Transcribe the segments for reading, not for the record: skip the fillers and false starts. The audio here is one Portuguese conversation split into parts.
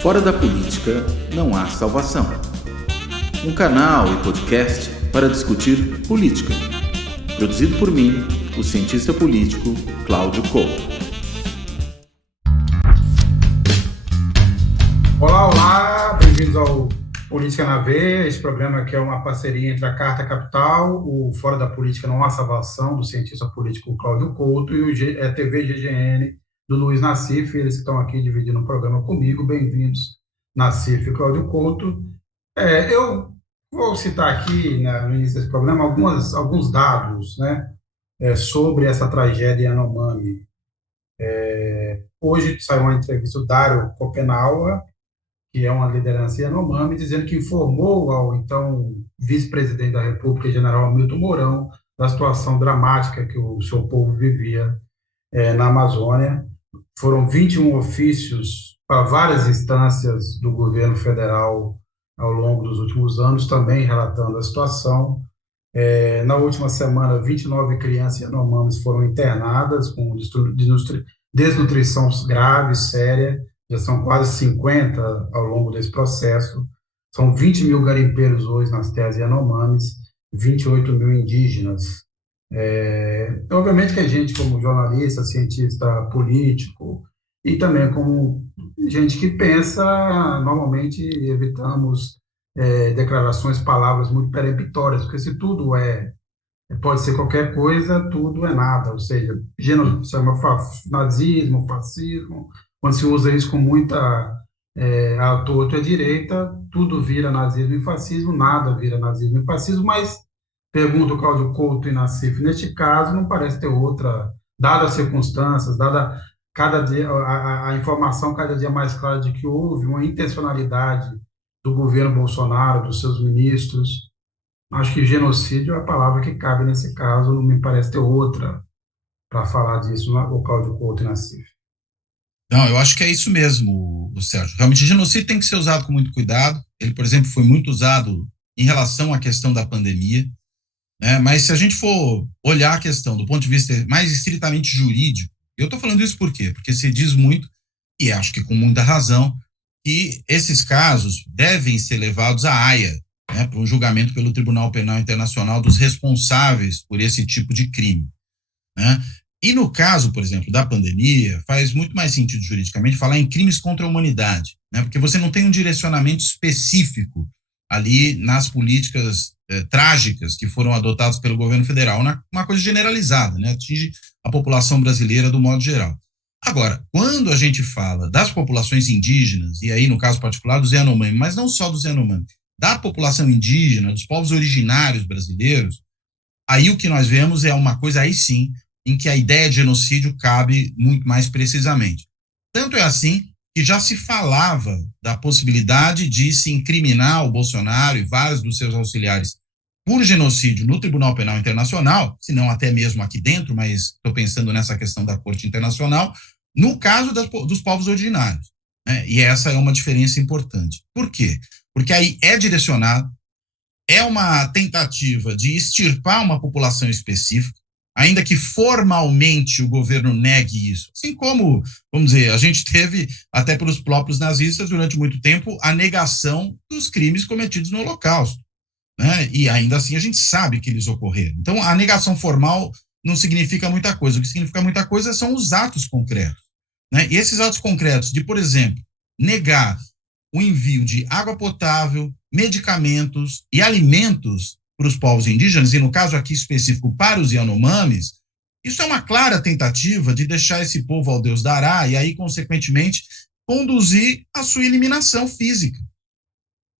Fora da política não há salvação. Um canal e podcast para discutir política. Produzido por mim, o cientista político Cláudio Couto. Olá, bem-vindos ao Política na Veia, esse programa que é uma parceria entre a Carta Capital, o Fora da Política Não Há Salvação, do cientista político Cláudio Couto, e a TV GGN, do Luiz Nassif, eles que estão aqui dividindo o programa comigo. Bem-vindos, Nassif e Cláudio Couto. Eu vou citar aqui, no início desse programa, alguns dados, né, sobre essa tragédia Yanomami. Hoje saiu uma entrevista do Dário Kopenhauer, que é uma liderança Yanomami, dizendo que informou ao então vice-presidente da República, general Hamilton Mourão, da situação dramática que o seu povo vivia na Amazônia. Foram 21 ofícios para várias instâncias do governo federal ao longo dos últimos anos, também relatando a situação. Na última semana, 29 crianças Yanomamis foram internadas com desnutrição grave, séria. Já são quase 50 ao longo desse processo. São 20 mil garimpeiros hoje nas terras Yanomamis, 28 mil indígenas. Obviamente que a gente, como jornalista, cientista político, e também como gente que pensa, normalmente evitamos declarações, palavras muito peremptórias, porque se tudo pode ser qualquer coisa, tudo é nada, ou seja, nazismo, fascismo, quando se usa isso com muita à torto e à direita, tudo vira nazismo e fascismo, nada vira nazismo e fascismo, mas pergunto ao Cláudio Couto e Nassif, neste caso não parece ter outra, dadas as circunstâncias, dada cada dia a informação cada dia mais clara de que houve uma intencionalidade do governo Bolsonaro, dos seus ministros. Acho que genocídio é a palavra que cabe nesse caso, não me parece ter outra para falar disso, o Cláudio Couto e Nassif. Não, eu acho que é isso mesmo, Sérgio. Realmente, o genocídio tem que ser usado com muito cuidado. Ele, por exemplo, foi muito usado em relação à questão da pandemia, né? Mas se a gente for olhar a questão do ponto de vista mais estritamente jurídico, eu estou falando isso por quê? Porque se diz muito, e acho que com muita razão, que esses casos devem ser levados à Haia, né, para um julgamento pelo Tribunal Penal Internacional dos responsáveis por esse tipo de crime, né? E no caso, por exemplo, da pandemia, faz muito mais sentido juridicamente falar em crimes contra a humanidade, né? Porque você não tem um direcionamento específico ali nas políticas trágicas que foram adotadas pelo governo federal, uma coisa generalizada, né? Atinge a população brasileira do modo geral. Agora, quando a gente fala das populações indígenas, e aí no caso particular dos Yanomami, mas não só dos Yanomami, da população indígena, dos povos originários brasileiros, aí o que nós vemos é uma coisa aí sim, em que a ideia de genocídio cabe muito mais precisamente. Tanto é assim que já se falava da possibilidade de se incriminar o Bolsonaro e vários dos seus auxiliares por genocídio no Tribunal Penal Internacional, se não até mesmo aqui dentro, mas estou pensando nessa questão da Corte Internacional, no caso dos povos originários, né? E essa é uma diferença importante. Por quê? Porque aí é direcionado, é uma tentativa de extirpar uma população específica, ainda que formalmente o governo negue isso. Assim como, vamos dizer, a gente teve, até pelos próprios nazistas, durante muito tempo, a negação dos crimes cometidos no Holocausto, né? E ainda assim a gente sabe que eles ocorreram. Então, a negação formal não significa muita coisa. O que significa muita coisa são os atos concretos, né? E esses atos concretos de, por exemplo, negar o envio de água potável, medicamentos e alimentos para os povos indígenas, e no caso aqui específico para os Yanomamis, isso é uma clara tentativa de deixar esse povo ao Deus dará e aí, consequentemente, conduzir a sua eliminação física.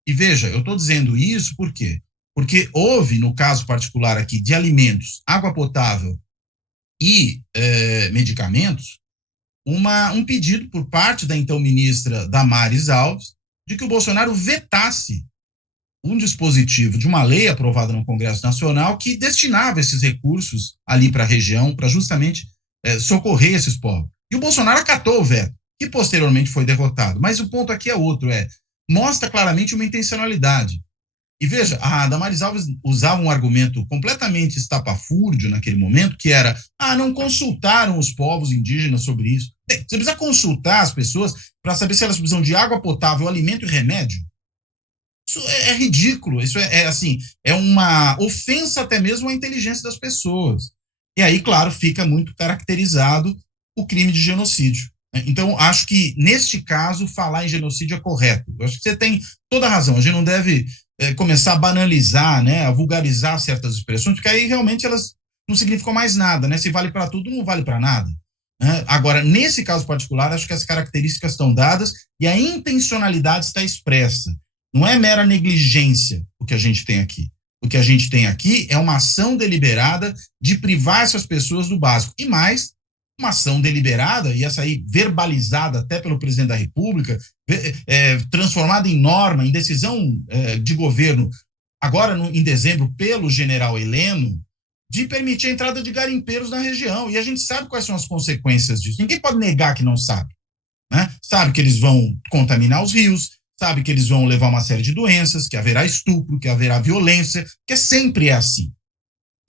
E veja, eu estou dizendo isso por quê? Porque houve, no caso particular aqui, de alimentos, água potável e medicamentos, um pedido por parte da então ministra Damares Alves de que o Bolsonaro vetasse um dispositivo de uma lei aprovada no Congresso Nacional que destinava esses recursos ali para a região, para justamente socorrer esses povos. E o Bolsonaro acatou o veto, que posteriormente foi derrotado. Mas o ponto aqui é outro, mostra claramente uma intencionalidade. E veja, a Damares Alves usava um argumento completamente estapafúrdio naquele momento, que era, não consultaram os povos indígenas sobre isso. Bem, você precisa consultar as pessoas para saber se elas precisam de água potável, alimento e remédio. Isso é ridículo, isso assim, é uma ofensa até mesmo à inteligência das pessoas. E aí, claro, fica muito caracterizado o crime de genocídio. Então, acho que, neste caso, falar em genocídio é correto. Eu acho que você tem toda a razão. A gente não deve começar a banalizar, né, a vulgarizar certas expressões, porque aí realmente elas não significam mais nada, né? Se vale para tudo, não vale para nada. Né? Agora, nesse caso particular, acho que as características estão dadas e a intencionalidade está expressa. Não é mera negligência o que a gente tem aqui. O que a gente tem aqui é uma ação deliberada de privar essas pessoas do básico. E mais, uma ação deliberada, e essa aí verbalizada até pelo presidente da República, transformada em norma, em decisão de governo, agora em dezembro, pelo general Heleno, de permitir a entrada de garimpeiros na região. E a gente sabe quais são as consequências disso. Ninguém pode negar que não sabe. Né? Sabe que eles vão contaminar os rios, sabe que eles vão levar uma série de doenças, que haverá estupro, que haverá violência, que sempre é assim.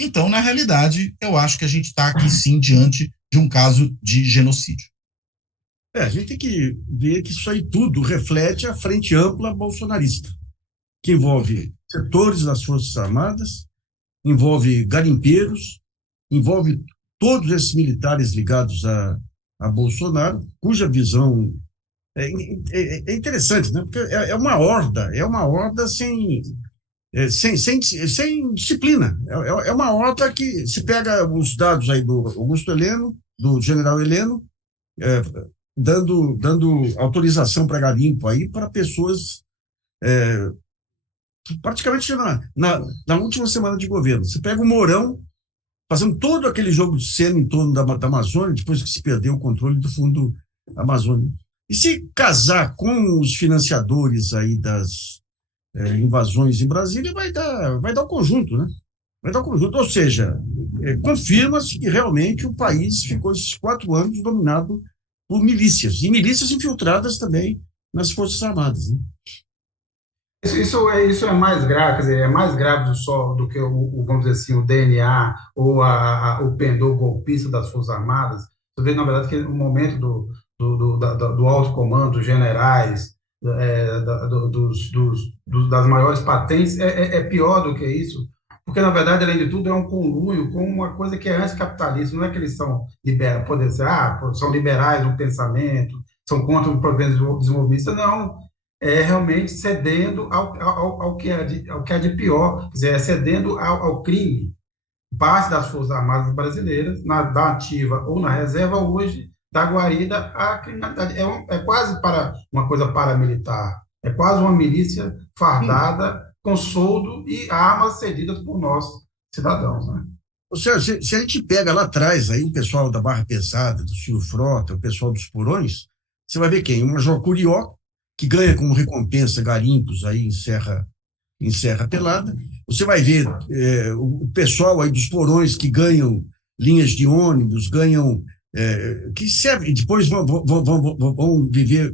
Então, na realidade, eu acho que a gente está aqui, sim, diante de um caso de genocídio. A gente tem que ver que isso aí tudo reflete a frente ampla bolsonarista, que envolve setores das Forças Armadas, envolve garimpeiros, envolve todos esses militares ligados a Bolsonaro, cuja visão é interessante, né? Porque é uma horda sem disciplina. É uma horda que se pega os dados aí do Augusto Heleno, do general Heleno, dando autorização para garimpo aí para pessoas praticamente na última semana de governo. Você pega o Mourão fazendo todo aquele jogo de cena em torno da Amazônia, depois que se perdeu o controle do fundo amazônico. E se casar com os financiadores aí das invasões em Brasília, vai dar o conjunto, né? Vai dar o conjunto. Ou seja, confirma-se que realmente o país ficou esses 4 anos dominado por milícias, e milícias infiltradas também nas Forças Armadas. Né? Isso é mais grave, quer dizer, é mais grave do que vamos dizer assim, o DNA ou o pendor golpista das Forças Armadas. Você vê, na verdade, que o momento do alto comando, dos generais, das maiores patentes, é pior do que isso, porque, na verdade, além de tudo, é um conluio com uma coisa que é anticapitalista. Não é que eles são liberais, poder ser, são liberais no pensamento, são contra o progresso desenvolvimento, não. É realmente cedendo ao que é de pior, quer dizer, cedendo ao crime. Parte das Forças Armadas brasileiras, da ativa ou na reserva, hoje, da guarida à criminalidade. É quase uma coisa paramilitar, é quase uma milícia fardada com soldo e armas cedidas por nós, cidadãos. Né? Ou seja, se a gente pega lá atrás aí o pessoal da Barra Pesada, do Silvio Frota, o pessoal dos Porões, você vai ver quem? O Major Curió, que ganha como recompensa garimpos aí em Serra Pelada. Você vai ver o pessoal aí dos Porões que ganham linhas de ônibus, ganham que servem, depois vão viver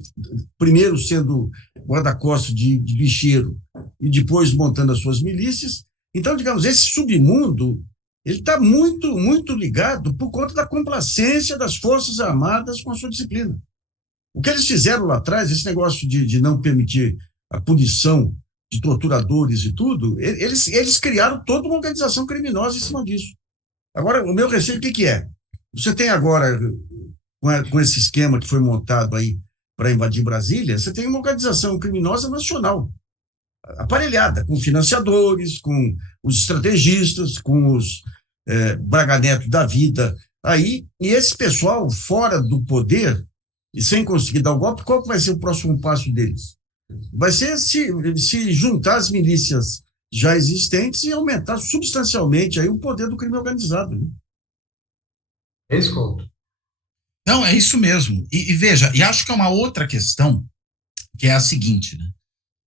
primeiro sendo guarda-costas de bicheiro e depois montando as suas milícias. Então, digamos, esse submundo ele está muito, muito ligado por conta da complacência das Forças Armadas com a sua disciplina. O que eles fizeram lá atrás, esse negócio de não permitir a punição de torturadores e tudo, eles criaram toda uma organização criminosa em cima disso. Agora, o meu receio, o que é? Você tem agora, com esse esquema que foi montado aí para invadir Brasília, você tem uma organização criminosa nacional, aparelhada, com financiadores, com os estrategistas, com os Braga Neto da vida. Aí, e esse pessoal fora do poder, e sem conseguir dar o golpe, qual que vai ser o próximo passo deles? Vai ser se juntar as milícias já existentes e aumentar substancialmente aí o poder do crime organizado. Né? É isso, Couto. Não, é isso mesmo. E veja, e acho que é uma outra questão, que é a seguinte, né?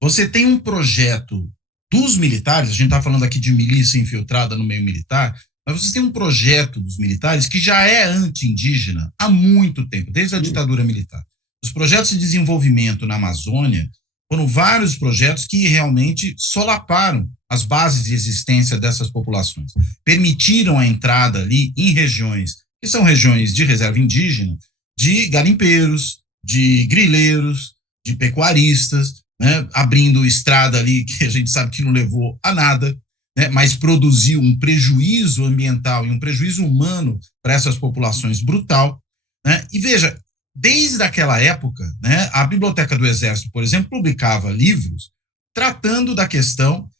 Você tem um projeto dos militares, a gente está falando aqui de milícia infiltrada no meio militar, mas você tem um projeto dos militares que já é anti-indígena há muito tempo, desde a ditadura militar. Os projetos de desenvolvimento na Amazônia Foram vários projetos que realmente solaparam as bases de existência dessas populações, permitiram a entrada ali em regiões que são regiões de reserva indígena, de garimpeiros, de grileiros, de pecuaristas, né, abrindo estrada ali que a gente sabe que não levou a nada, né, mas produziu um prejuízo ambiental e um prejuízo humano para essas populações brutal, né? E veja, desde aquela época, né, a Biblioteca do Exército, por exemplo, publicava livros tratando da questão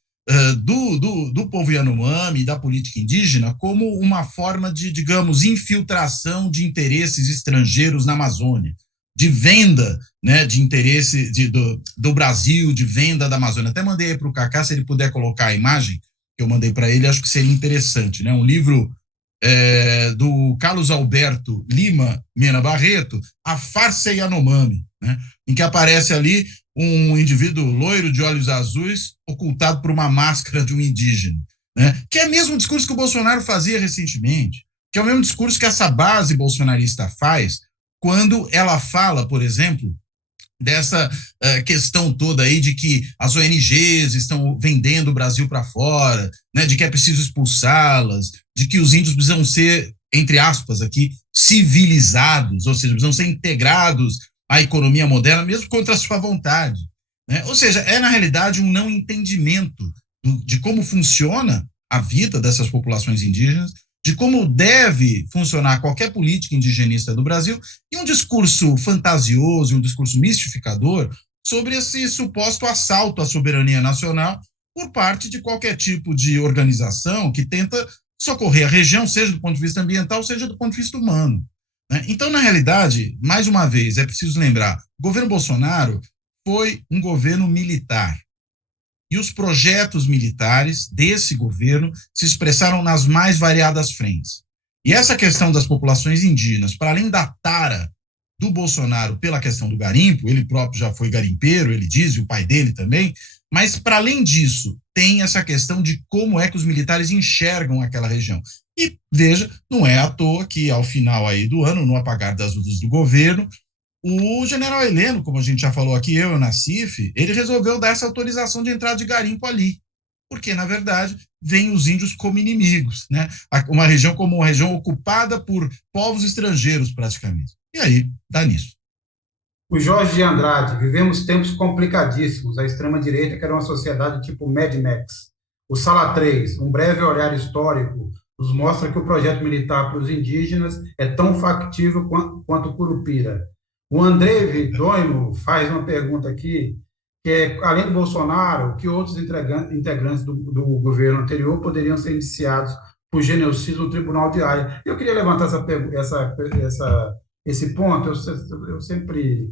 do povo Yanomami, da política indígena, como uma forma de, digamos, infiltração de interesses estrangeiros na Amazônia, de venda, né, de interesse do Brasil, de venda da Amazônia. Até mandei para o Cacá, se ele puder colocar a imagem que eu mandei para ele, acho que seria interessante, né? Um livro do Carlos Alberto Lima Mena Barreto, A Farsa Yanomami, né, em que aparece ali um indivíduo loiro de olhos azuis ocultado por uma máscara de um indígena, né, que é o mesmo discurso que o Bolsonaro fazia recentemente, que é o mesmo discurso que essa base bolsonarista faz quando ela fala, por exemplo, dessa questão toda aí de que as ONGs estão vendendo o Brasil para fora, né, de que é preciso expulsá-las, de que os índios precisam ser, entre aspas aqui, civilizados, ou seja, precisam ser integrados à economia moderna, mesmo contra a sua vontade, né? Ou seja, é na realidade um não entendimento de como funciona a vida dessas populações indígenas, de como deve funcionar qualquer política indigenista do Brasil, e um discurso fantasioso, um discurso mistificador sobre esse suposto assalto à soberania nacional por parte de qualquer tipo de organização que tenta socorrer a região, seja do ponto de vista ambiental, seja do ponto de vista humano, né? Então, na realidade, mais uma vez, é preciso lembrar, o governo Bolsonaro foi um governo militar. E os projetos militares desse governo se expressaram nas mais variadas frentes. E essa questão das populações indígenas, para além da tara do Bolsonaro pela questão do garimpo, ele próprio já foi garimpeiro, ele diz, e o pai dele também, mas para além disso, tem essa questão de como é que os militares enxergam aquela região. E veja, não é à toa que ao final aí do ano, no apagar das luzes do governo, o general Heleno, como a gente já falou aqui, eu e o Nassif, ele resolveu dar essa autorização de entrada de garimpo ali, porque, na verdade, vêm os índios como inimigos, né? Uma região como uma região ocupada por povos estrangeiros, praticamente. E aí, dá nisso. O Jorge de Andrade, vivemos tempos complicadíssimos. A extrema-direita quer uma sociedade tipo Mad Max. O Sala 3, um breve olhar histórico, nos mostra que o projeto militar para os indígenas é tão factível quanto o Curupira. O André Vidoimo faz uma pergunta aqui, que é, além do Bolsonaro, que outros integrantes do governo anterior poderiam ser indiciados por genocídio no Tribunal de Haia? Eu queria levantar esse ponto. Eu sempre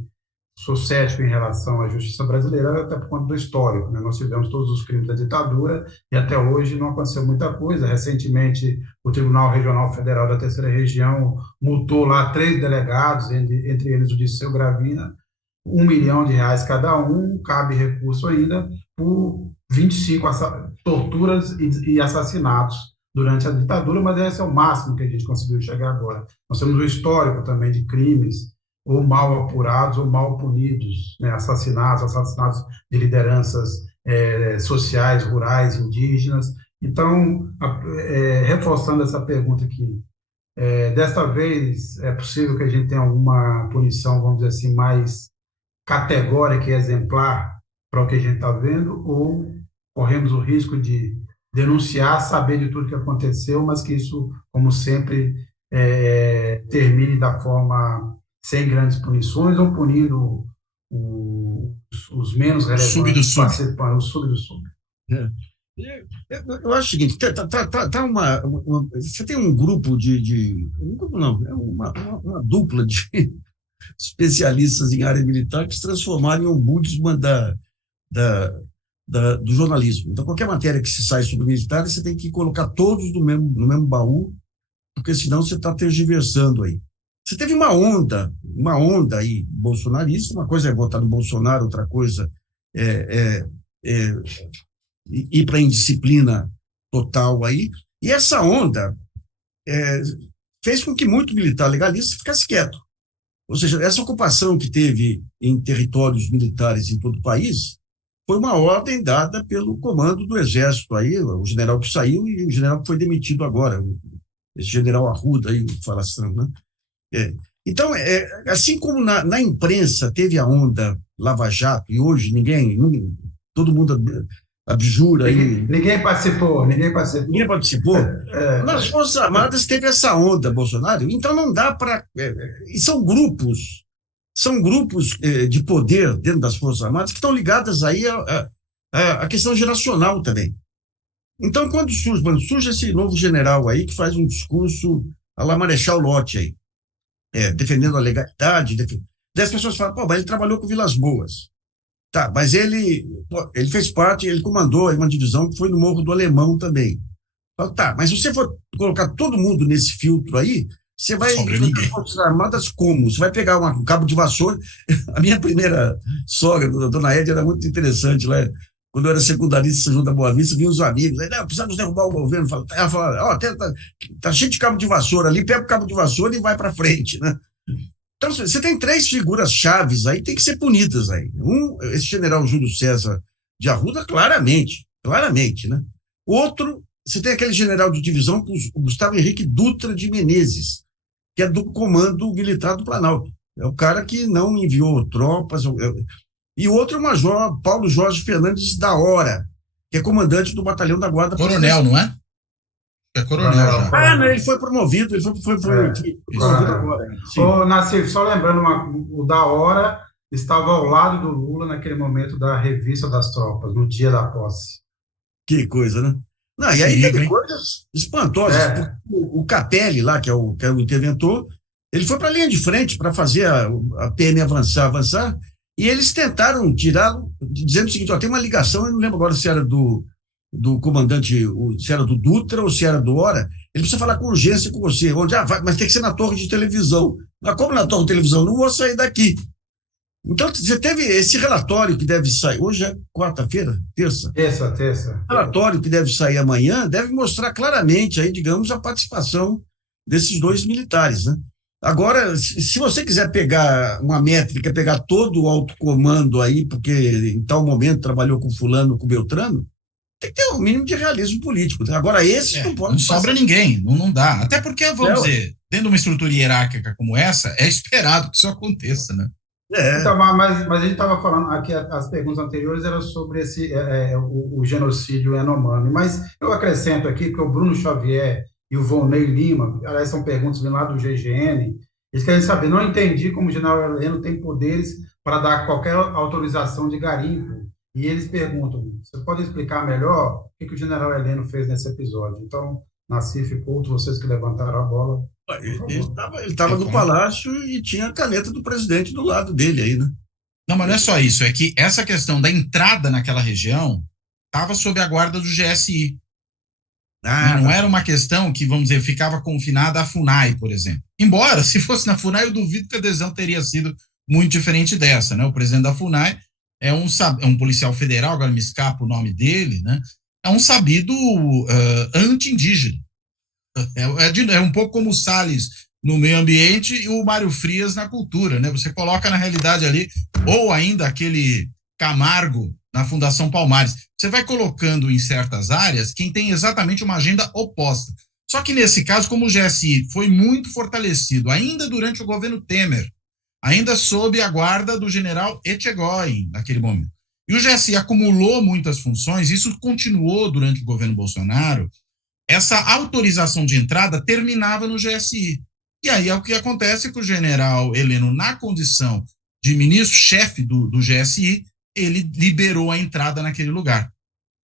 sou cético em relação à justiça brasileira, até por conta do histórico, né? Nós tivemos todos os crimes da ditadura e até hoje não aconteceu muita coisa. Recentemente, o Tribunal Regional Federal da Terceira Região multou lá 3 delegados, entre eles o Dirceu Gravina, R$ 1 milhão cada um, cabe recurso ainda, por 25 torturas e assassinatos durante a ditadura, mas esse é o máximo que a gente conseguiu chegar agora. Nós temos o histórico também de crimes ou mal apurados ou mal punidos, né? Assassinatos de lideranças sociais, rurais, indígenas. Então, reforçando essa pergunta aqui, desta vez é possível que a gente tenha alguma punição, vamos dizer assim, mais categórica e exemplar para o que a gente está vendo, ou corremos o risco de denunciar, saber de tudo que aconteceu, mas que isso, como sempre, termine da forma sem grandes punições ou punindo os menos relevantes participantes, o sub do sub. Eu acho o seguinte, você tem um grupo um grupo não, é uma dupla de especialistas em área militar que se transformaram em ombudsman do jornalismo. Então, qualquer matéria que se sai sobre militares, você tem que colocar todos no mesmo baú, porque senão você está tergiversando aí. Você teve uma onda aí bolsonarista, uma coisa é votar no Bolsonaro, outra coisa ir para a indisciplina total aí, e essa onda fez com que muito militar legalista ficasse quieto. Ou seja, essa ocupação que teve em territórios militares em todo o país foi uma ordem dada pelo comando do Exército, aí, o general que saiu e o general que foi demitido agora, esse general Arruda, aí, falação, né? Então, assim como na imprensa teve a onda Lava Jato, e hoje todo mundo abjura aí. Ninguém participou. Ninguém participou. Nas Forças Armadas teve essa onda, Bolsonaro, então não dá para. E são grupos de poder dentro das Forças Armadas que estão ligadas aí à questão geracional também. Então, quando surge esse novo general aí que faz um discurso à la Marechal Lott aí, defendendo a legalidade, daí as pessoas falam, mas ele trabalhou com Vilas Boas. Tá, mas ele fez parte, ele comandou uma divisão que foi no Morro do Alemão também. Fala, tá, mas se você for colocar todo mundo nesse filtro aí, você vai fazer as Forças Armadas como? Você vai pegar um cabo de vassoura. A minha primeira sogra, a dona Edna, era muito interessante lá. Quando eu era secundarista junto à Boa Vista, vinha os amigos, não, precisamos derrubar o governo. Ela falava, tá cheio de cabo de vassoura ali, pega o cabo de vassoura e vai para frente, né? Então, você tem 3 figuras chaves aí, tem que ser punidas aí. Esse general Júlio César de Arruda, claramente, né? Outro, você tem aquele general de divisão, o Gustavo Henrique Dutra de Menezes, que é do Comando Militar do Planalto. É o cara que não enviou tropas. E outro é o Major Paulo Jorge Fernandes da Hora, que é comandante do Batalhão da Guarda. Coronel, não é? É coronel já. Não, ele foi promovido, promovido agora. Ô, Nassif, só lembrando, o da Hora estava ao lado do Lula naquele momento da revista das tropas, no dia da posse. Que coisa, né? Não, e aí teve coisas espantosas. O Capelli lá, que é o interventor, ele foi para a linha de frente para fazer a PM avançar, e eles tentaram tirá-lo, dizendo o seguinte, tem uma ligação, eu não lembro agora se era do comandante, se era do Dutra ou se era do Hora, ele precisa falar com urgência com você, mas tem que ser na torre de televisão. Mas como na torre de televisão? Não vou sair daqui. Então, você teve esse relatório que deve sair, hoje é quarta-feira? Terça. O relatório que deve sair amanhã deve mostrar claramente aí, digamos, a participação desses 2 militares, né? Agora, se você quiser pegar uma métrica, pegar todo o alto comando aí, porque em tal momento trabalhou com fulano, com Beltrano, tem que ter um mínimo de realismo político. Agora, esse não pode. Não sobra ninguém, não dá. Até porque, vamos dizer, dentro de uma estrutura hierárquica como essa, é esperado que isso aconteça, né? Então, mas a gente estava falando aqui, as perguntas anteriores eram sobre o genocídio Yanomami, mas eu acrescento aqui que o Bruno Xavier e o Volney Lima, aliás, são perguntas vindo lá do GGN, eles querem saber, não entendi como o general Heleno tem poderes para dar qualquer autorização de garimpo. E eles perguntam, você pode explicar melhor o que o general Heleno fez nesse episódio? Então, Nassif e Couto, vocês que levantaram a bola. Ele estava no palácio e tinha a caneta do presidente do lado dele aí, né? Não, mas não é só isso, é que essa questão da entrada naquela região estava sob a guarda do GSI. Não era uma questão que, vamos dizer, ficava confinada à FUNAI, por exemplo. Embora, se fosse na FUNAI, eu duvido que a adesão teria sido muito diferente dessa, né? O presidente da FUNAI é um policial federal, agora me escapa o nome dele, né? É um sabido anti-indígena. É um pouco como o Salles no meio ambiente e o Mário Frias na cultura, né? Você coloca na realidade ali, ou ainda aquele Camargo na Fundação Palmares. Você vai colocando em certas áreas quem tem exatamente uma agenda oposta. Só que nesse caso, como o GSI foi muito fortalecido, ainda durante o governo Temer, ainda sob a guarda do general Etchegóin, naquele momento. E o GSI acumulou muitas funções, isso continuou durante o governo Bolsonaro, essa autorização de entrada terminava no GSI. E aí é o que acontece com o general Heleno, na condição de ministro-chefe do GSI, ele liberou a entrada naquele lugar.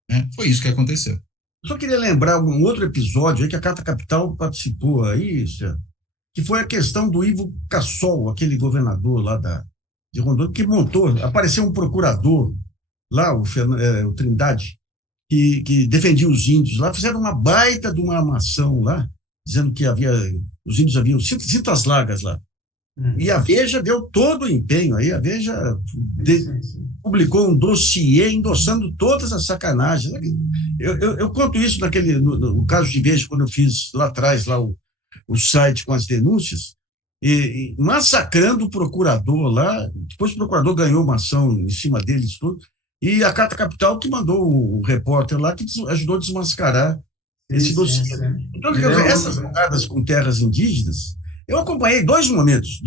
Né? Foi isso que aconteceu. Eu só queria lembrar um outro episódio aí que a Carta Capital participou aí, que foi a questão do Ivo Cassol, aquele governador lá de Rondônia, que apareceu um procurador lá, o Trindade, que defendia os índios lá, fizeram uma baita de uma armação lá, dizendo que os índios haviam cintas largas lá. E a Veja deu todo o empenho aí, a Veja publicou um dossiê endossando todas as sacanagens. Eu conto isso no caso de Veja, quando eu fiz lá atrás lá o site com as denúncias, e massacrando o procurador lá. Depois o procurador ganhou uma ação em cima deles tudo, e a Carta Capital que mandou o repórter lá que ajudou a desmascarar esse dossiê. Então, quer dizer, essas jogadas com terras indígenas, eu acompanhei dois momentos,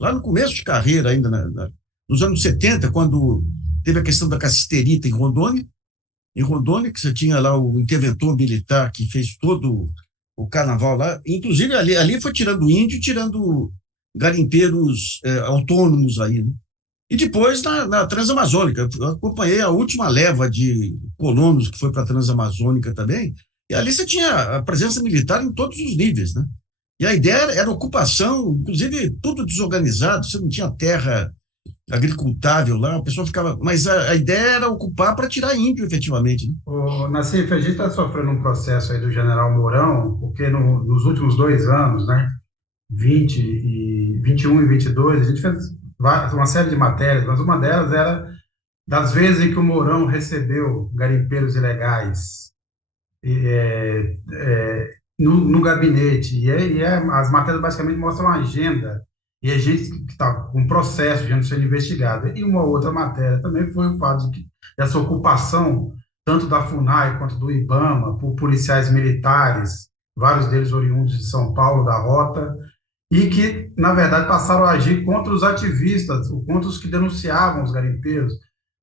lá no começo de carreira ainda, nos anos 70, quando teve a questão da cassiterita em Rondônia, que você tinha lá o interventor militar que fez todo o carnaval lá, inclusive ali foi tirando índio, tirando garimpeiros autônomos aí, né? E depois na Transamazônica, eu acompanhei a última leva de colonos que foi para a Transamazônica também, e ali você tinha a presença militar em todos os níveis, né? E a ideia era ocupação, inclusive tudo desorganizado, você não tinha terra agricultável lá, a pessoa ficava... Mas a ideia era ocupar para tirar índio, efetivamente, né? Nassif, a gente está sofrendo um processo aí do general Mourão, porque nos últimos 2 anos, né, 20 e 21 e 22, a gente fez uma série de matérias, mas uma delas era das vezes em que o Mourão recebeu garimpeiros ilegais no gabinete, as matérias basicamente mostram uma agenda, e a gente que está com processo, gente sendo investigado. E uma outra matéria também foi o fato de que essa ocupação, tanto da FUNAI quanto do IBAMA, por policiais militares, vários deles oriundos de São Paulo, da Rota, e que, na verdade, passaram a agir contra os ativistas, contra os que denunciavam os garimpeiros.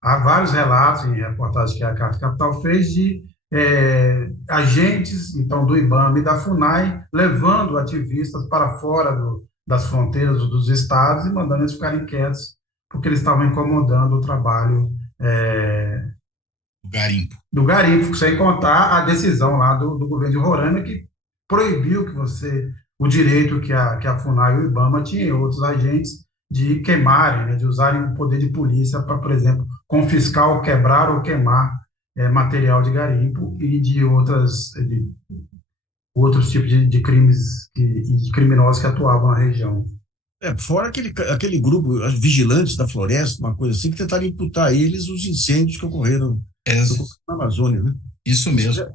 Há vários relatos em reportagens que a Carta Capital fez de agentes, então, do IBAMA e da FUNAI, levando ativistas para fora das fronteiras dos estados e mandando eles ficarem quietos, porque eles estavam incomodando o trabalho do garimpo, sem contar a decisão lá do governo de Roraima, que proibiu o direito que a FUNAI e o IBAMA tinham e outros agentes de queimarem, né, de usarem o poder de polícia para, por exemplo, confiscar ou quebrar ou queimar material de garimpo e de outros tipos de crimes e de criminosos que atuavam na região. Fora aquele grupo, os vigilantes da floresta, uma coisa assim, que tentaram imputar a eles os incêndios que ocorreram na Amazônia, né? Isso mesmo.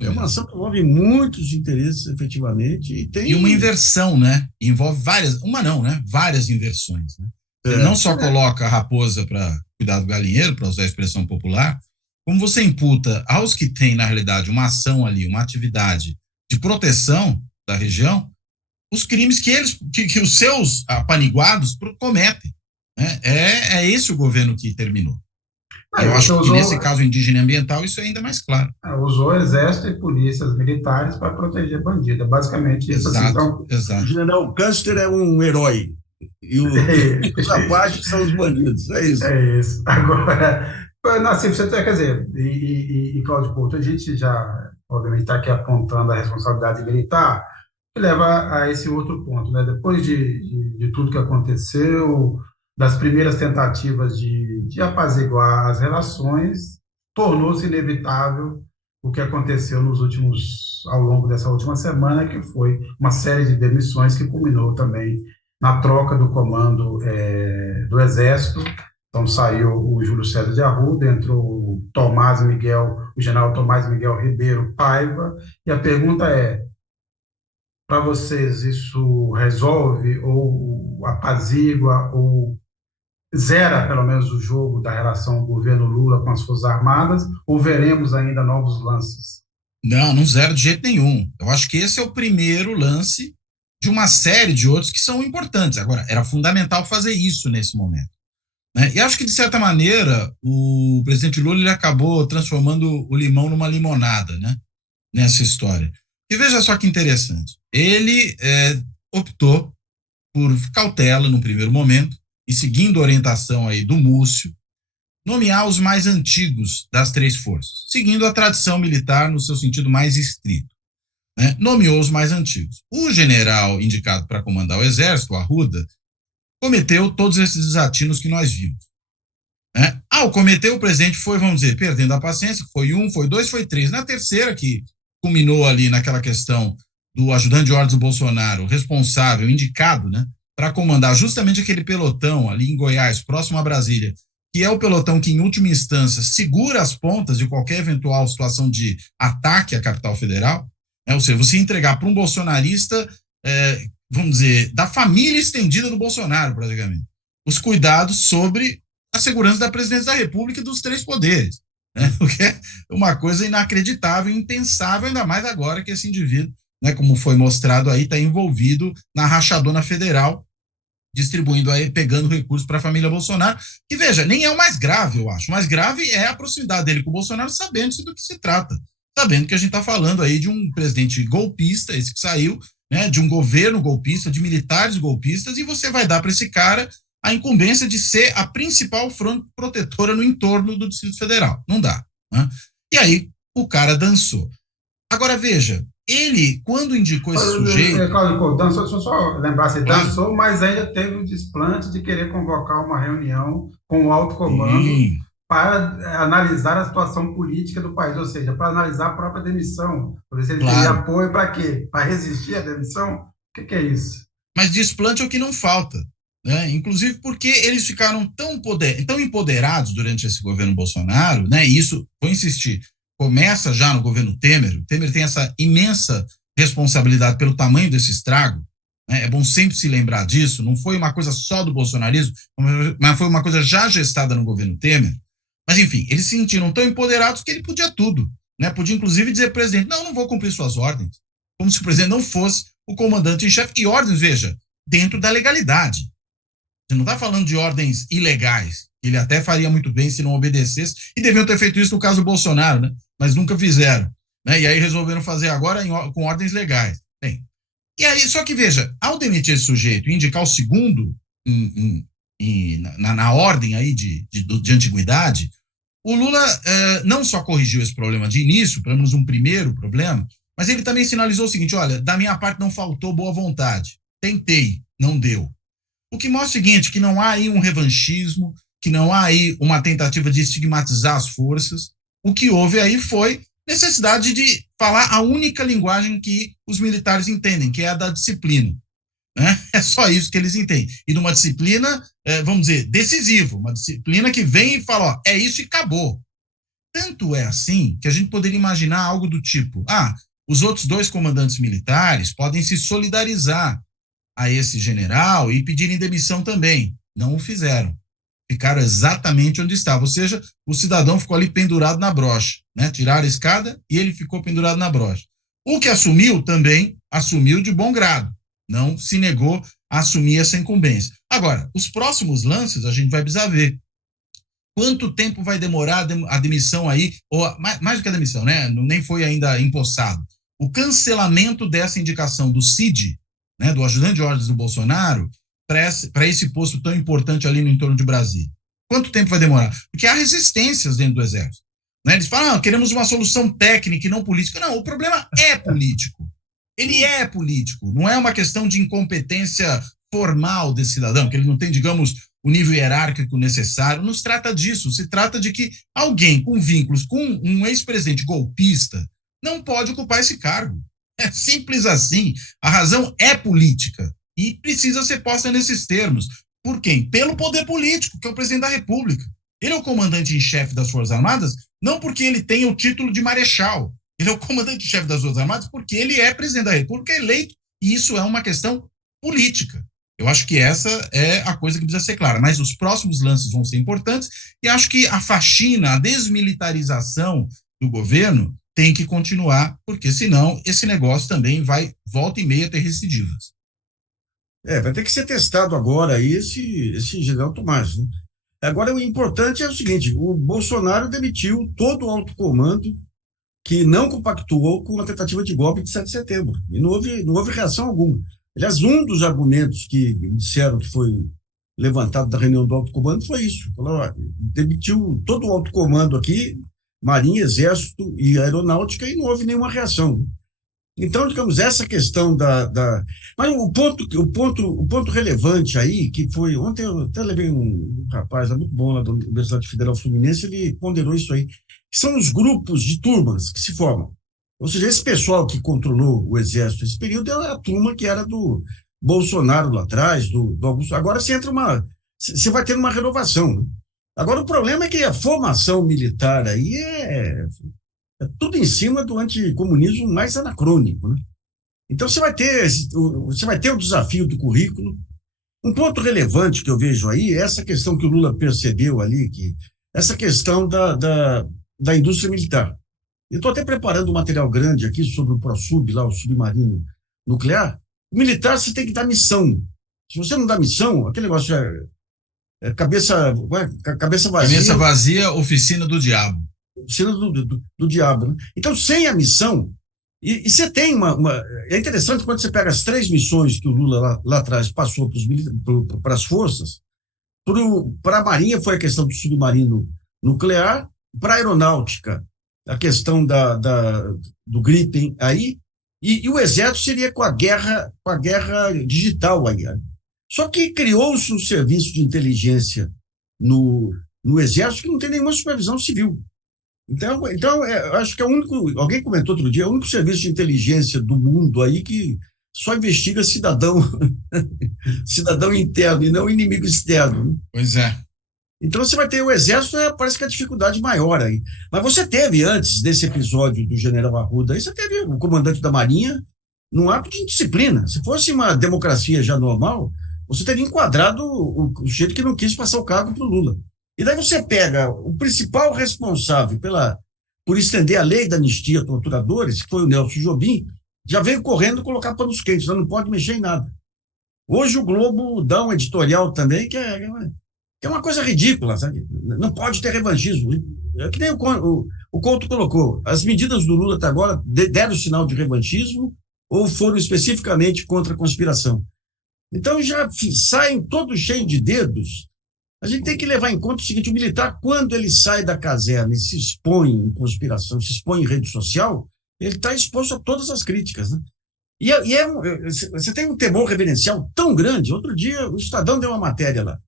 Uma ação que envolve muitos interesses, efetivamente. E uma inversão, né? Envolve várias inversões, né? Você não só coloca a raposa para cuidar do galinheiro, para usar a expressão popular, como você imputa aos que têm, na realidade, uma ação ali, uma atividade de proteção da região, os crimes que os seus apaniguados cometem, né? É esse o governo que terminou. Eu acho que nesse caso indígena e ambiental isso é ainda mais claro. Usou exército e polícias militares para proteger bandido, basicamente isso. Exato. O general Custer é um herói e os rapazes são os bandidos, é isso. É isso. Agora, Nassif, você quer dizer, e Cláudio Couto, a gente já, obviamente, está aqui apontando a responsabilidade militar, que leva a esse outro ponto, né? Depois de tudo que aconteceu, das primeiras tentativas de apaziguar as relações, tornou-se inevitável o que aconteceu ao longo dessa última semana, que foi uma série de demissões que culminou também na troca do comando do Exército. Então saiu o Júlio César de Arruda, entrou o general Tomás Miguel Ribeiro Paiva, e a pergunta é: para vocês isso resolve ou apazigua ou zera, pelo menos, o jogo da relação do governo Lula com as Forças Armadas, ou veremos ainda novos lances? Não zera de jeito nenhum. Eu acho que esse é o primeiro lance de uma série de outros que são importantes. Agora, era fundamental fazer isso nesse momento, né? E acho que, de certa maneira, o presidente Lula ele acabou transformando o limão numa limonada, né, nessa história. E veja só que interessante. Ele optou por cautela no primeiro momento, e seguindo a orientação aí do Múcio, nomear os mais antigos das 3 forças, seguindo a tradição militar no seu sentido mais estrito, né? Nomeou os mais antigos. O general indicado para comandar o Exército, o Arruda, cometeu todos esses desatinos que nós vimos, né? Ao cometer, o presidente foi, vamos dizer, perdendo a paciência, foi 1, foi 2, foi 3. Na terceira, que culminou ali naquela questão do ajudante de ordens do Bolsonaro, responsável, indicado, né, para comandar justamente aquele pelotão ali em Goiás, próximo a Brasília, que é o pelotão que, em última instância, segura as pontas de qualquer eventual situação de ataque à capital federal, né? Ou seja, você entregar para um bolsonarista vamos dizer, da família estendida do Bolsonaro, praticamente. Os cuidados sobre a segurança da presidência da República e dos três poderes. Né? O que é uma coisa inacreditável, impensável, ainda mais agora que esse indivíduo, né, como foi mostrado aí, está envolvido na rachadona federal, distribuindo aí, pegando recursos para a família Bolsonaro, que, veja, nem é o mais grave, eu acho. O mais grave é a proximidade dele com o Bolsonaro, sabendo do que se trata. Sabendo que a gente está falando aí de um presidente golpista, esse que saiu, né, de um governo golpista, de militares golpistas, e você vai dar para esse cara a incumbência de ser a principal fronte protetora no entorno do Distrito Federal. Não dá. Né? E aí o cara dançou. Agora, veja, ele, quando indicou esse sujeito... Cláudio, dançou, deixa eu só lembrar, você dançou, mas ainda teve o desplante de querer convocar uma reunião com o alto comando para analisar a situação política do país, ou seja, para analisar a própria demissão. Por exemplo, ele teria apoio para quê? Para resistir à demissão? O que é isso? Mas desplante é o que não falta. Né? Inclusive porque eles ficaram tão empoderados durante esse governo Bolsonaro, né? E isso, vou insistir, começa já no governo Temer. O Temer tem essa imensa responsabilidade pelo tamanho desse estrago. Né? É bom sempre se lembrar disso. Não foi uma coisa só do bolsonarismo, mas foi uma coisa já gestada no governo Temer. Mas, enfim, eles se sentiram tão empoderados que ele podia tudo. Né? Podia, inclusive, dizer ao presidente, não vou cumprir suas ordens. Como se o presidente não fosse o comandante em chefe. E ordens, veja, dentro da legalidade. Você não está falando de ordens ilegais. Ele até faria muito bem se não obedecesse. E deviam ter feito isso no caso do Bolsonaro, né? Mas nunca fizeram. Né? E aí resolveram fazer agora com ordens legais. Bem, e aí, só que veja, ao demitir esse sujeito e indicar o segundo na ordem aí de antiguidade, o Lula não só corrigiu esse problema de início, pelo menos um primeiro problema, mas ele também sinalizou o seguinte, olha, da minha parte não faltou boa vontade. Tentei, não deu. O que mostra o seguinte, que não há aí um revanchismo, que não há aí uma tentativa de estigmatizar as forças. O que houve aí foi necessidade de falar a única linguagem que os militares entendem, que é a da disciplina. Né? É só isso que eles entendem. E numa disciplina, vamos dizer, decisiva, uma disciplina que vem e fala, ó, é isso e acabou. Tanto é assim que a gente poderia imaginar algo do tipo, os outros dois comandantes militares podem se solidarizar a esse general e pedirem demissão também. Não o fizeram. Ficaram exatamente onde estava. Ou seja, o cidadão ficou ali pendurado na brocha. Né? Tiraram a escada e ele ficou pendurado na brocha. O que assumiu também, assumiu de bom grado. Não se negou a assumir essa incumbência. Agora, os próximos lances a gente vai precisar ver. Quanto tempo vai demorar a demissão aí, ou mais do que a demissão, né? Nem foi ainda empossado. O cancelamento dessa indicação do CID, né, do ajudante de ordens do Bolsonaro, para esse posto tão importante ali no entorno de Brasília. Quanto tempo vai demorar? Porque há resistências dentro do Exército. Né? Eles falam, queremos uma solução técnica e não política. Não, o problema é político. Ele é político. Não é uma questão de incompetência formal desse cidadão, que ele não tem, digamos, o nível hierárquico necessário. Não se trata disso. Se trata de que alguém com vínculos com um ex-presidente golpista não pode ocupar esse cargo. É simples assim. A razão é política e precisa ser posta nesses termos. Por quem? Pelo poder político, que é o presidente da República. Ele é o comandante em chefe das Forças Armadas, não porque ele tem o título de marechal. Ele é o comandante em chefe das Forças Armadas porque ele é presidente da República eleito, e isso é uma questão política. Eu acho que essa é a coisa que precisa ser clara. Mas os próximos lances vão ser importantes, e acho que a faxina, a desmilitarização do governo tem que continuar, porque senão esse negócio também vai, volta e meia, ter recidivas. Vai ter que ser testado agora aí esse general Tomás, né? Agora, o importante é o seguinte, o Bolsonaro demitiu todo o alto comando que não compactuou com a tentativa de golpe de 7 de setembro. E não houve reação alguma. Aliás, um dos argumentos que disseram que foi levantado da reunião do alto comando foi isso. Falou, demitiu todo o alto comando aqui, Marinha, Exército e Aeronáutica, e não houve nenhuma reação. Então, digamos, essa questão Mas o ponto relevante aí, que foi... Ontem eu até levei um rapaz muito bom lá da Universidade Federal Fluminense, ele ponderou isso aí, que são os grupos de turmas que se formam. Ou seja, esse pessoal que controlou o Exército nesse período é a turma que era do Bolsonaro lá atrás, do Augusto. Agora você vai ter uma renovação, né? Agora, o problema é que a formação militar aí é tudo em cima do anticomunismo mais anacrônico, né? Então, você vai ter o desafio do currículo. Um ponto relevante que eu vejo aí é essa questão que o Lula percebeu ali, essa questão da indústria militar. Eu estou até preparando um material grande aqui sobre o ProSub, lá, o submarino nuclear. O militar, você tem que dar missão. Se você não dá missão, aquele negócio cabeça vazia. Cabeça vazia, oficina do diabo. Oficina do diabo. Né? Então, sem a missão, e você tem É interessante quando você pega as 3 missões que o Lula lá atrás passou para as forças. Para a Marinha foi a questão do submarino nuclear, para a aeronáutica, a questão do Gripen aí, e o Exército seria com a guerra digital aí. Só que criou-se um serviço de inteligência no Exército que não tem nenhuma supervisão civil. Então eu acho que é o único, alguém comentou outro dia, é o único serviço de inteligência do mundo aí que só investiga cidadão interno e não inimigo externo. Né? Pois é. Então você vai ter o Exército, parece que a dificuldade maior aí. Mas você teve, antes desse episódio do general Arruda, aí você teve o comandante da Marinha num ato de indisciplina. Se fosse uma democracia já normal, você teria enquadrado o jeito que não quis passar o cargo para o Lula. E daí você pega o principal responsável por estender a lei da anistia a torturadores, que foi o Nelson Jobim, já veio correndo colocar panos quentes, não pode mexer em nada. Hoje o Globo dá um editorial também que é uma coisa ridícula, sabe? Não pode ter revanchismo. É que nem o Couto colocou. As medidas do Lula até agora deram sinal de revanchismo ou foram especificamente contra a conspiração. Então já saem todos cheios de dedos. A gente tem que levar em conta o seguinte: o militar, quando ele sai da caserna e se expõe em conspiração, se expõe em rede social, ele está exposto a todas as críticas. Né? Você tem um temor reverencial tão grande. Outro dia o Estadão deu uma matéria lá,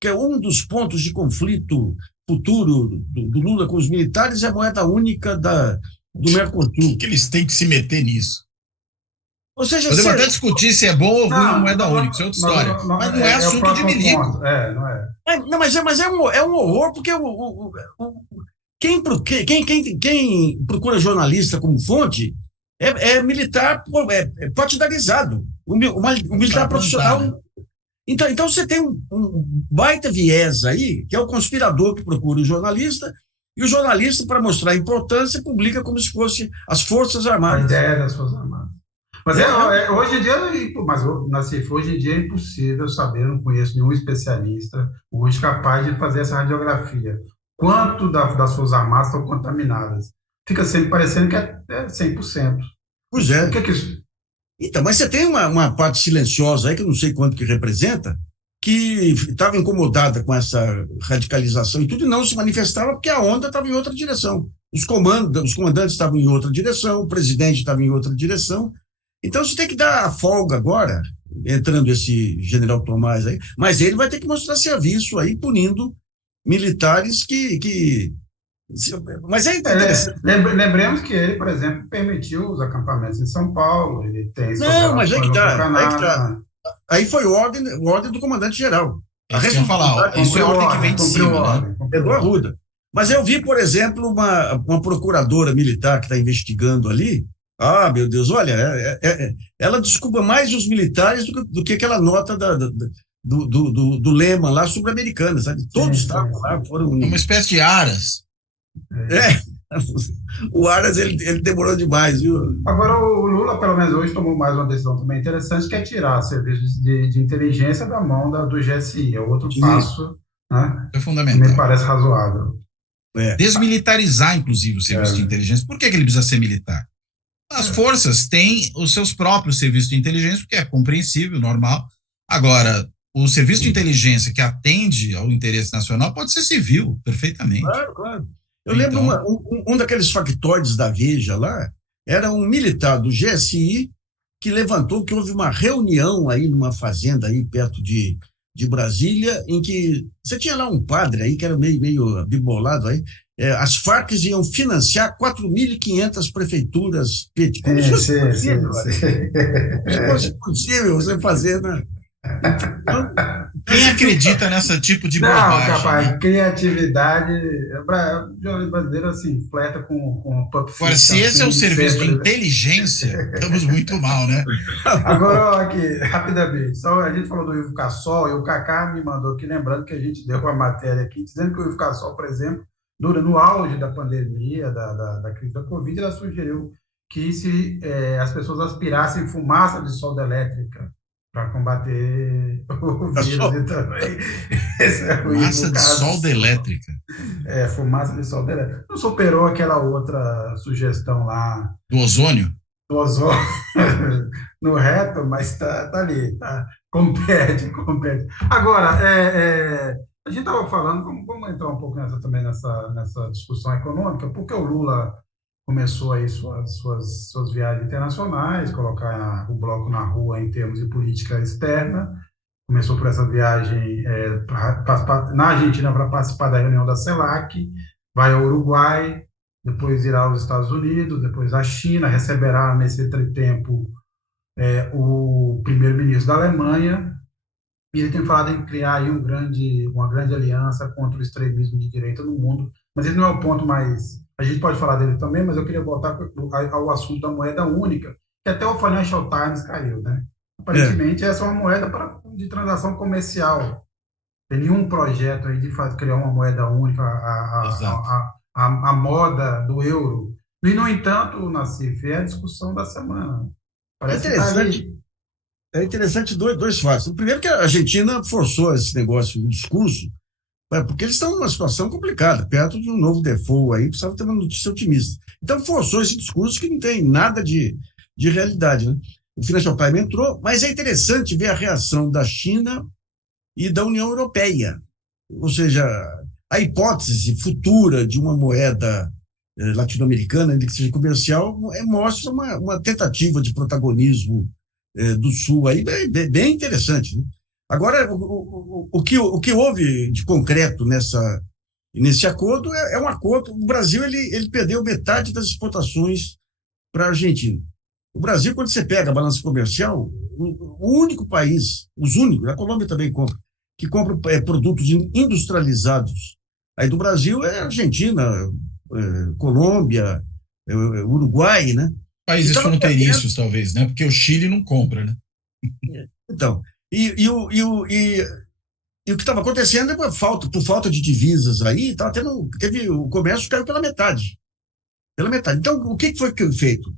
que é um dos pontos de conflito futuro do Lula com os militares é a moeda única do Mercosul. Que eles têm que se meter nisso. Ou seja, podemos até discutir se é bom ou ruim a moeda única, isso é outra história. Mas não é assunto de milico. Não é. Mas é um horror, porque quem procura jornalista como fonte é militar partidarizado. O militar profissional. Então você tem um baita viés aí, que é o conspirador que procura o jornalista, e o jornalista, para mostrar a importância, publica como se fosse as Forças Armadas. A ideia das Forças Armadas. Mas hoje em dia é impossível saber, eu não conheço nenhum especialista hoje capaz de fazer essa radiografia. Quanto das Forças Armadas estão contaminadas? Fica sempre parecendo que é 100%. Pois é. O que é isso? Então, mas você tem uma parte silenciosa aí, que eu não sei quanto que representa, que estava incomodada com essa radicalização e tudo, e não se manifestava porque a onda estava em outra direção. Os comandantes estavam em outra direção, o presidente estava em outra direção. Então, você tem que dar a folga agora, entrando esse general Tomás aí, mas ele vai ter que mostrar serviço aí, punindo militares que mas é interessante. Lembremos que ele, por exemplo, permitiu os acampamentos em São Paulo, ele tem... Não, mas aí que tá. Aí foi ordem do comandante-geral. Isso é ordem que vem de cima, né? É do Arruda. Mas eu vi, por exemplo, uma procuradora militar que está investigando ali. Ah, meu Deus, olha, ela desculpa mais os militares do que aquela nota do Lema lá sobre a americana, sabe? Todos estavam lá, foram... Uma espécie de aras. O Aras ele demorou demais, viu? Agora o Lula, pelo menos hoje, tomou mais uma decisão também interessante, que é tirar serviços de inteligência da mão do GSI. É outro passo, né? É fundamental. Que me parece razoável. Desmilitarizar, inclusive, o serviço de inteligência. Por que ele precisa ser militar? As forças têm os seus próprios serviços de inteligência, porque é compreensível, normal. Agora, o serviço de inteligência que atende ao interesse nacional pode ser civil, perfeitamente. Claro. Eu lembro um daqueles factoides da Veja lá, era um militar do GSI que levantou que houve uma reunião aí numa fazenda aí perto de Brasília, em que você tinha lá um padre aí que era meio bibolado aí, as Farc iam financiar 4.500 prefeituras PT. Como se fosse possível você fazer, né? Quem acredita nessa tipo de Não, bobagem, capaz, né? criatividade. O jornalismo brasileiro assim, fleta com Pulp Agora, Fiction, se esse é o assim, serviço de sempre. inteligência, estamos muito mal, né? Agora, ó, aqui, rapidamente, só a gente falou do Ivo Cassol e o Kaká me mandou aqui, lembrando que a gente deu uma matéria aqui, dizendo que o Ivo Cassol, por exemplo, no auge da pandemia, da crise da Covid, ela sugeriu que se as pessoas aspirassem fumaça de solda elétrica para combater o Tá vírus. só. Então, esse é o Massa Ivo de solda Cassol. elétrica. Fumaça de solda elétrica. Não superou aquela outra sugestão lá Do ozônio? do ozônio no reto, mas tá ali, tá? Compete, compete. Agora, a gente estava falando, vamos entrar um pouco também nessa discussão econômica, porque o Lula começou aí suas viagens internacionais, colocar o bloco na rua em termos de política externa, começou por essa viagem na Argentina para participar da reunião da CELAC, vai ao Uruguai, depois irá aos Estados Unidos, depois à China, receberá nesse entretempo o primeiro-ministro da Alemanha, e ele tem falado em criar aí uma grande aliança contra o extremismo de direita no mundo, mas esse não é o ponto mais... A gente pode falar dele também, mas eu queria voltar ao assunto da moeda única, que até o Financial Times caiu, né? É, Aparentemente, essa é uma moeda de transação comercial. Tem nenhum projeto aí de criar uma moeda única, Exato. a moda do euro. E, no entanto, Nassif, é a discussão da semana. é Parece que está interessante, ali. é interessante dois fatos. O primeiro que a Argentina forçou esse negócio, o discurso, porque eles estão numa situação complicada, perto de um novo default aí, precisava ter uma notícia otimista. Então forçou esse discurso que não tem nada de realidade, né? O Financial Times entrou, mas é interessante ver a reação da China e da União Europeia. Ou seja, a hipótese futura de uma moeda latino-americana, que seja comercial, mostra uma tentativa de protagonismo do Sul aí bem interessante, né? Agora, o que houve de concreto nesse acordo é um acordo. O Brasil ele perdeu metade das exportações para a Argentina. O Brasil, quando você pega a balança comercial, o único país, os únicos, a Colômbia também compra, que compra produtos industrializados aí do Brasil é Argentina, Colômbia, Uruguai, né? Países Então, fronteiriços, talvez, né? Porque o Chile não compra, né? então e o que estava acontecendo é por falta de divisas aí, o comércio caiu pela metade. Pela metade. Então, o que foi feito?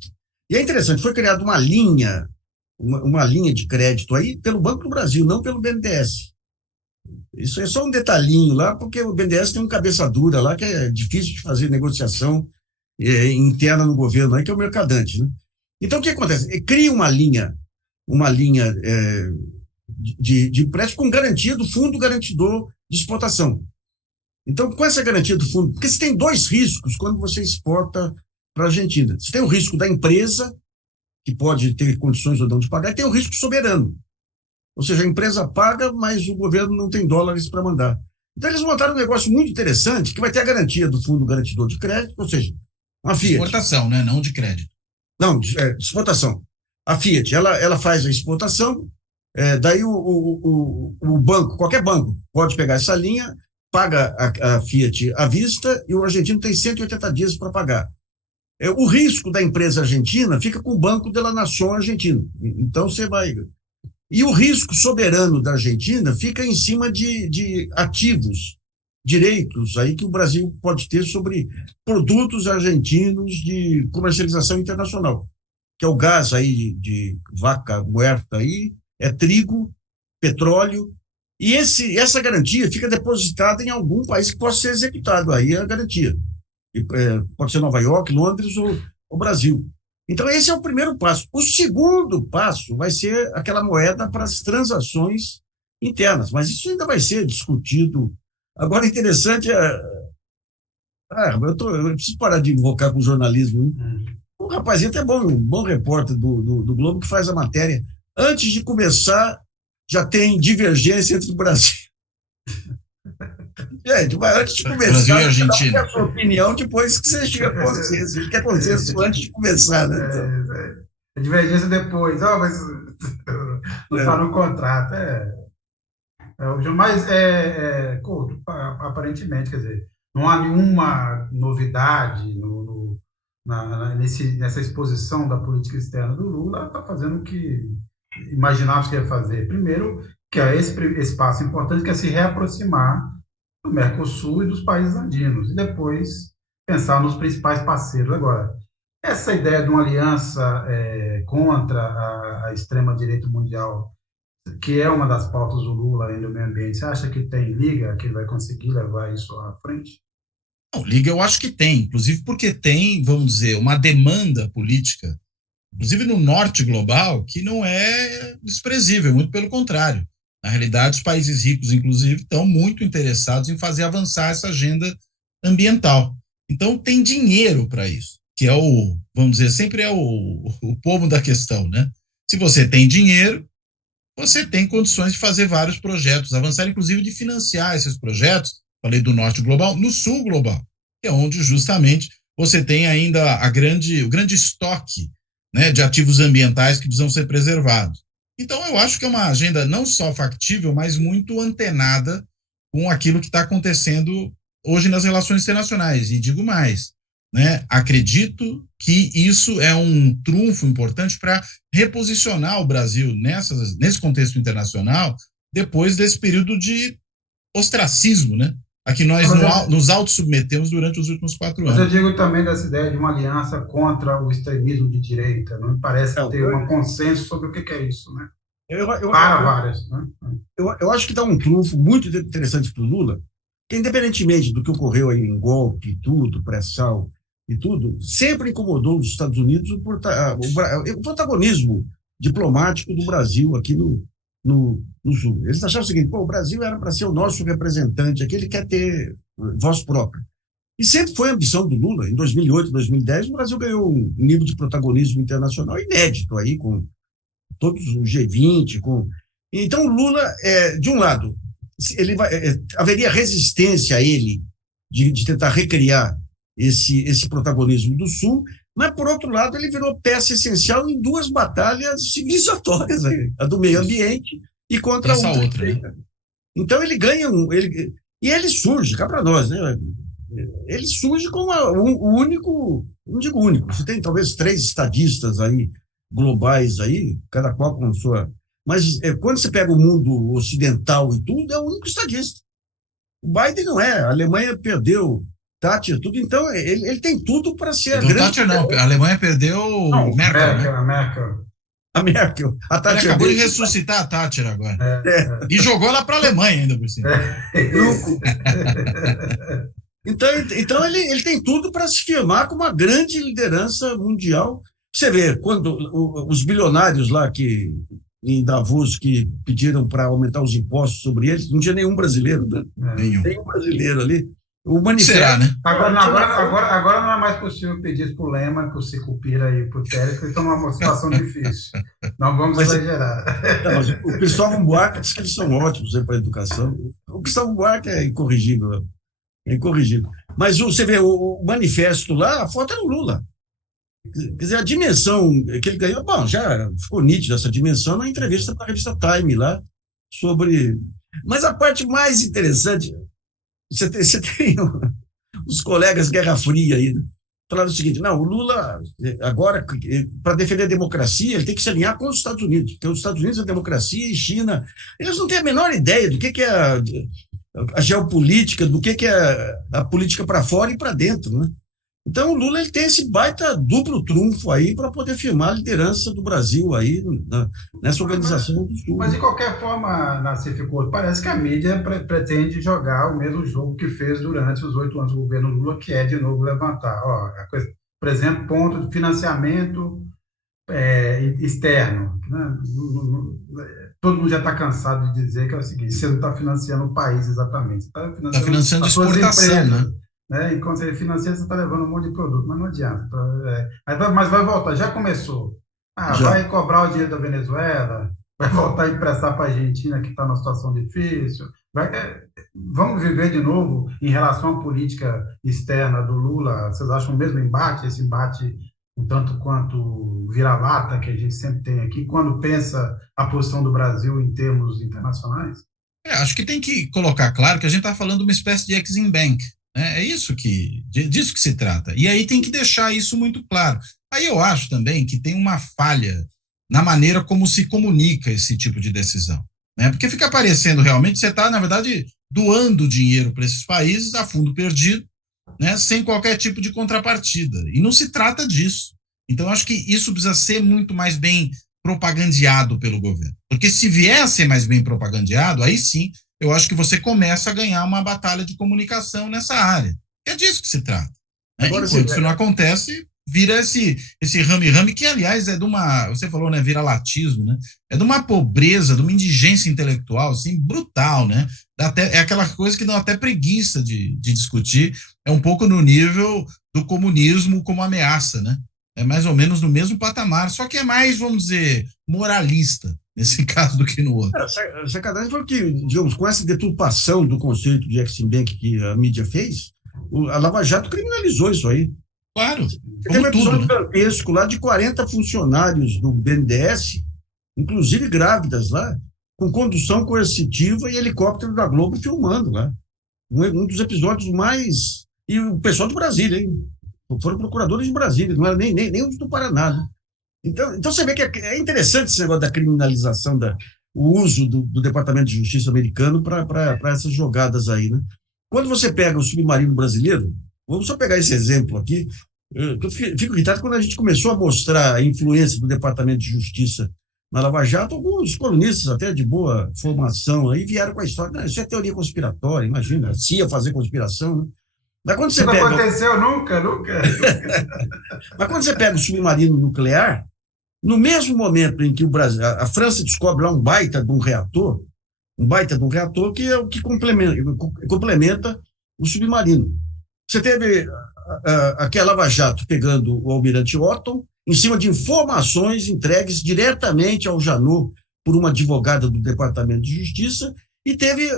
E é interessante, foi criada uma linha de crédito aí pelo Banco do Brasil, não pelo BNDES. Isso é só um detalhinho lá, porque o BNDES tem um cabeça dura lá, que é difícil de fazer negociação interna no governo, aí, que é o mercadante, né? Então, o que acontece? Cria uma linha de empréstimo com garantia do Fundo Garantidor de Exportação. Então, com essa garantia do fundo, porque você tem dois riscos quando você exporta para a Argentina. Você tem o risco da empresa, que pode ter condições ou não de pagar, e tem o risco soberano. Ou seja, a empresa paga, mas o governo não tem dólares para mandar. Então, eles montaram um negócio muito interessante, que vai ter a garantia do Fundo Garantidor de Crédito, ou seja, uma Fiat. Exportação, né? Não de crédito. Não, exportação. A Fiat, ela faz a exportação, daí o banco, qualquer banco, pode pegar essa linha, paga a Fiat à vista e o argentino tem 180 dias para pagar. O risco da empresa argentina fica com o Banco de la Nación argentino. Então, você vai... E o risco soberano da Argentina fica em cima de ativos, direitos aí que o Brasil pode ter sobre produtos argentinos de comercialização internacional, que é o gás aí de vaca muerta aí, é trigo, petróleo, e essa garantia fica depositada em algum país que possa ser executado, aí é a garantia. Pode ser Nova York, Londres ou Brasil. Então, esse é o primeiro passo. O segundo passo vai ser aquela moeda para as transações internas, mas isso ainda vai ser discutido. Agora, interessante eu preciso parar de invocar com o jornalismo, né? O rapazinho até um bom repórter do Globo que faz a matéria. Antes de começar, já tem divergência entre o Brasil. Gente, mas antes de começar, Brasil e você Argentina. dá a sua opinião depois que você chega a consenso. A gente quer consenso antes de começar, né? Então, A divergência depois. Mas Não está no contrato. Mas, Couto, aparentemente, quer dizer, não há nenhuma novidade nessa exposição da política externa do Lula, está fazendo o que imaginávamos que ia fazer. Primeiro, que é esse passo importante, que é se reaproximar do Mercosul e dos países andinos, e depois pensar nos principais parceiros. Agora, essa ideia de uma aliança contra a extrema-direita mundial, que é uma das pautas do Lula aí no meio ambiente, você acha que tem liga, que ele vai conseguir levar isso à frente? Não, liga eu acho que tem, inclusive porque tem, vamos dizer, uma demanda política, inclusive no norte global, que não é desprezível, muito pelo contrário. Na realidade, os países ricos, inclusive, estão muito interessados em fazer avançar essa agenda ambiental. Então, tem dinheiro para isso, que é vamos dizer, sempre é o pomo da questão, né? Se você tem dinheiro, você tem condições de fazer vários projetos, avançar, inclusive de financiar esses projetos, falei do norte global, no sul global, que é onde justamente você tem ainda o grande estoque, né, de ativos ambientais que precisam ser preservados. Então, eu acho que é uma agenda não só factível, mas muito antenada com aquilo que está acontecendo hoje nas relações internacionais. E digo mais, né, acredito que isso é um trunfo importante para reposicionar o Brasil nesse contexto internacional depois desse período de ostracismo, né, a que nós nos autossubmetemos durante os últimos 4 anos. Mas eu digo também dessa ideia de uma aliança contra o extremismo de direita. Não me parece ter um consenso sobre o que é isso, né? Várias, né? Eu acho que dá um trunfo muito interessante para o Lula, que independentemente do que ocorreu aí em golpe e tudo, pré-sal e tudo, sempre incomodou os Estados Unidos o protagonismo diplomático do Brasil aqui no Sul. Eles achavam o seguinte: o Brasil era para ser o nosso representante aqui, ele quer ter voz própria. E sempre foi a ambição do Lula. Em 2008, 2010, o Brasil ganhou um nível de protagonismo internacional inédito aí, com todos os G20. Então, o Lula, de um lado, haveria resistência a ele de tentar recriar esse protagonismo do Sul, mas, por outro lado, ele virou peça essencial em 2 batalhas civilizatórias, a do meio ambiente e contra essa outra. Né? Então, ele ganha e ele surge, cá para nós, né? Ele surge como o único, não digo único, você tem talvez 3 estadistas aí, globais aí, cada qual com sua... Mas quando você pega o mundo ocidental e tudo, é o único estadista. O Biden não é, a Alemanha perdeu Thatcher, tudo, então ele tem tudo para ser a grande... Thatcher não, a Alemanha perdeu Merkel. A Merkel. A Thatcher ele acabou de ressuscitar a Thatcher agora. E jogou ela para a Alemanha ainda por cima. Então ele tem tudo para se firmar como uma grande liderança mundial. Você vê, quando os bilionários lá em Davos que pediram para aumentar os impostos sobre eles, não tinha nenhum brasileiro, né? Nenhum brasileiro ali. O manifesto... Será, né? Agora não é mais possível pedir isso para o Lema, para o Sicupira e para o Térez, porque estão numa situação difícil. Não vamos exagerar. Mas o Cristóvão Buarque diz que eles são ótimos para a educação. O Cristóvão Buarque é incorrigível. Mas você vê o manifesto lá, a foto é do Lula. Quer dizer, a dimensão que ele ganhou, bom, já ficou nítida essa dimensão na entrevista para a revista Time lá, sobre... Mas a parte mais interessante, você tem os colegas Guerra Fria aí, né? Falaram o seguinte: não, o Lula, agora, para defender a democracia, ele tem que se alinhar com os Estados Unidos, porque os Estados Unidos é democracia e China, eles não têm a menor ideia do que é a geopolítica, do que é a política para fora e para dentro, né? Então, o Lula ele tem esse baita duplo trunfo aí para poder firmar a liderança do Brasil aí nessa organização do Sul. Mas, de qualquer forma, Nassif Couto, parece que a mídia pretende jogar o mesmo jogo que fez durante os 8 anos do governo Lula, que é, de novo, levantar. Por exemplo, ponto de financiamento externo. Né? Todo mundo já está cansado de dizer que é o seguinte: você não está financiando o país exatamente, você está financiando a exportação, né? Enquanto você financia, você está levando um monte de produto, mas não adianta. Mas vai voltar, já começou. Vai cobrar o dinheiro da Venezuela, vai voltar a emprestar para a Argentina, que está numa situação difícil. Vamos viver de novo em relação à política externa do Lula? Vocês acham o mesmo embate, esse embate um tanto quanto vira-lata que a gente sempre tem aqui, quando pensa a posição do Brasil em termos internacionais? Acho que tem que colocar claro que a gente está falando de uma espécie de Exim Bank, né? É isso disso que se trata. E aí tem que deixar isso muito claro. Aí eu acho também que tem uma falha na maneira como se comunica esse tipo de decisão, né? Porque fica parecendo realmente que você está, na verdade, doando dinheiro para esses países a fundo perdido, né? Sem qualquer tipo de contrapartida. E não se trata disso. Então, acho que isso precisa ser muito mais bem propagandeado pelo governo. Porque se vier a ser mais bem propagandeado, aí sim, eu acho que você começa a ganhar uma batalha de comunicação nessa área. É disso que se trata, né? Agora, Enquanto isso não acontece, vira esse rame-rame, que, aliás, é de uma, você falou, né, vira-latismo, né? É de uma pobreza, de uma indigência intelectual, assim, brutal, né? É aquela coisa que dá até preguiça de discutir, é um pouco no nível do comunismo como ameaça, né? É mais ou menos no mesmo patamar, só que é mais, vamos dizer, moralista, nesse caso, do que no outro. A sacanagem foi que, digamos, com essa deturpação do conceito de Exim Bank que a mídia fez, a Lava Jato criminalizou isso aí. Claro, Teve um episódio tudo, né? gigantesco lá de 40 funcionários do BNDES, inclusive grávidas lá, com condução coercitiva e helicóptero da Globo filmando lá. Um dos episódios mais... E o pessoal de Brasília, hein? Foram procuradores de Brasília, não era nem os do Paraná, né? Então você vê que é interessante esse negócio da criminalização, o uso do Departamento de Justiça americano para essas jogadas aí, né? Quando você pega o submarino brasileiro, vamos só pegar esse exemplo aqui, eu fico irritado quando a gente começou a mostrar a influência do Departamento de Justiça na Lava Jato, alguns colunistas até de boa formação aí vieram com a história, não, isso é teoria conspiratória, imagina, a CIA fazer conspiração, né? Mas quando você Isso não pega... aconteceu nunca. Mas quando você pega o submarino nuclear, no mesmo momento em que a França descobre lá um baita de um reator que é o que complementa o submarino. Você teve aqui a Lava Jato pegando o almirante Otton em cima de informações entregues diretamente ao Janot por uma advogada do Departamento de Justiça, e teve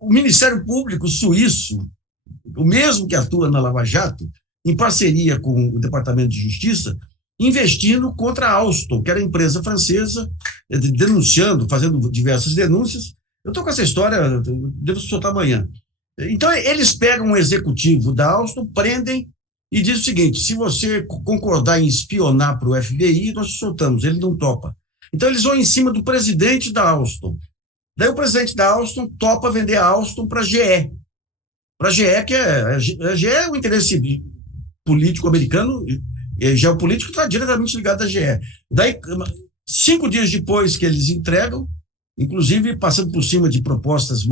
o Ministério Público suíço, o mesmo que atua na Lava Jato, em parceria com o Departamento de Justiça, investindo contra a Alstom, que era a empresa francesa, denunciando, fazendo diversas denúncias. Eu estou com essa história, devo soltar amanhã. Então, eles pegam um executivo da Alstom, prendem e dizem o seguinte: se você concordar em espionar para o FBI, nós te soltamos. Ele não topa. Então, eles vão em cima do presidente da Alstom. Daí o presidente da Alstom topa vender a Alstom para a GE. Para a GE, a GE é o interesse político americano, geopolítico, está diretamente ligado à GE. Daí, 5 dias depois que eles entregam, inclusive passando por cima de propostas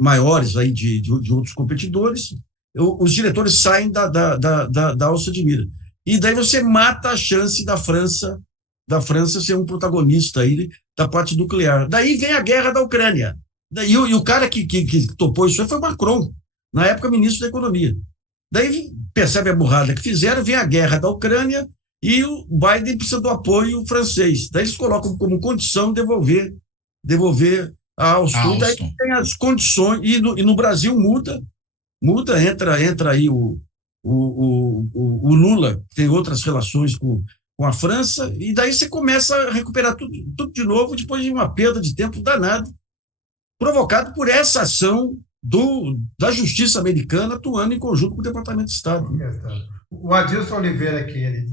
maiores aí de outros competidores, os diretores saem da alça de mira. E daí você mata a chance da França ser um protagonista aí da parte nuclear. Daí vem a guerra da Ucrânia. E o cara que topou isso aí foi o Macron, na época ministro da Economia. Daí percebe a burrada que fizeram, vem a guerra da Ucrânia e o Biden precisa do apoio francês. Daí eles colocam como condição devolver a Alstom. Daí tem as condições, e no Brasil muda, entra aí o Lula, que tem outras relações com a França, e daí você começa a recuperar tudo de novo, depois de uma perda de tempo danada, provocado por essa ação da justiça americana atuando em conjunto com o Departamento de Estado. O Adilson Oliveira aqui,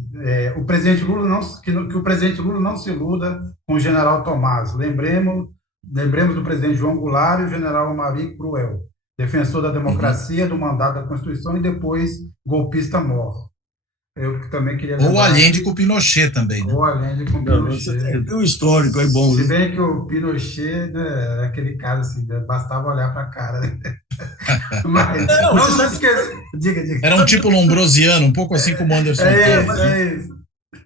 o presidente Lula que o presidente Lula não se iluda com o general Tomás. Lembremos do presidente João Goulart e o general Amari Cruel, defensor da democracia, do mandato da Constituição e depois golpista mor. Eu também queria lembrar... Ou Allende com o Pinochet também, né? Ou Allende com o Pinochet. Tem um histórico, é bom. Se bem que o Pinochet, né, é aquele caso assim, bastava olhar para a cara. Né? Mas, não se esqueça... Diga. Era um tipo lombrosiano, um pouco assim como o Anderson. É isso.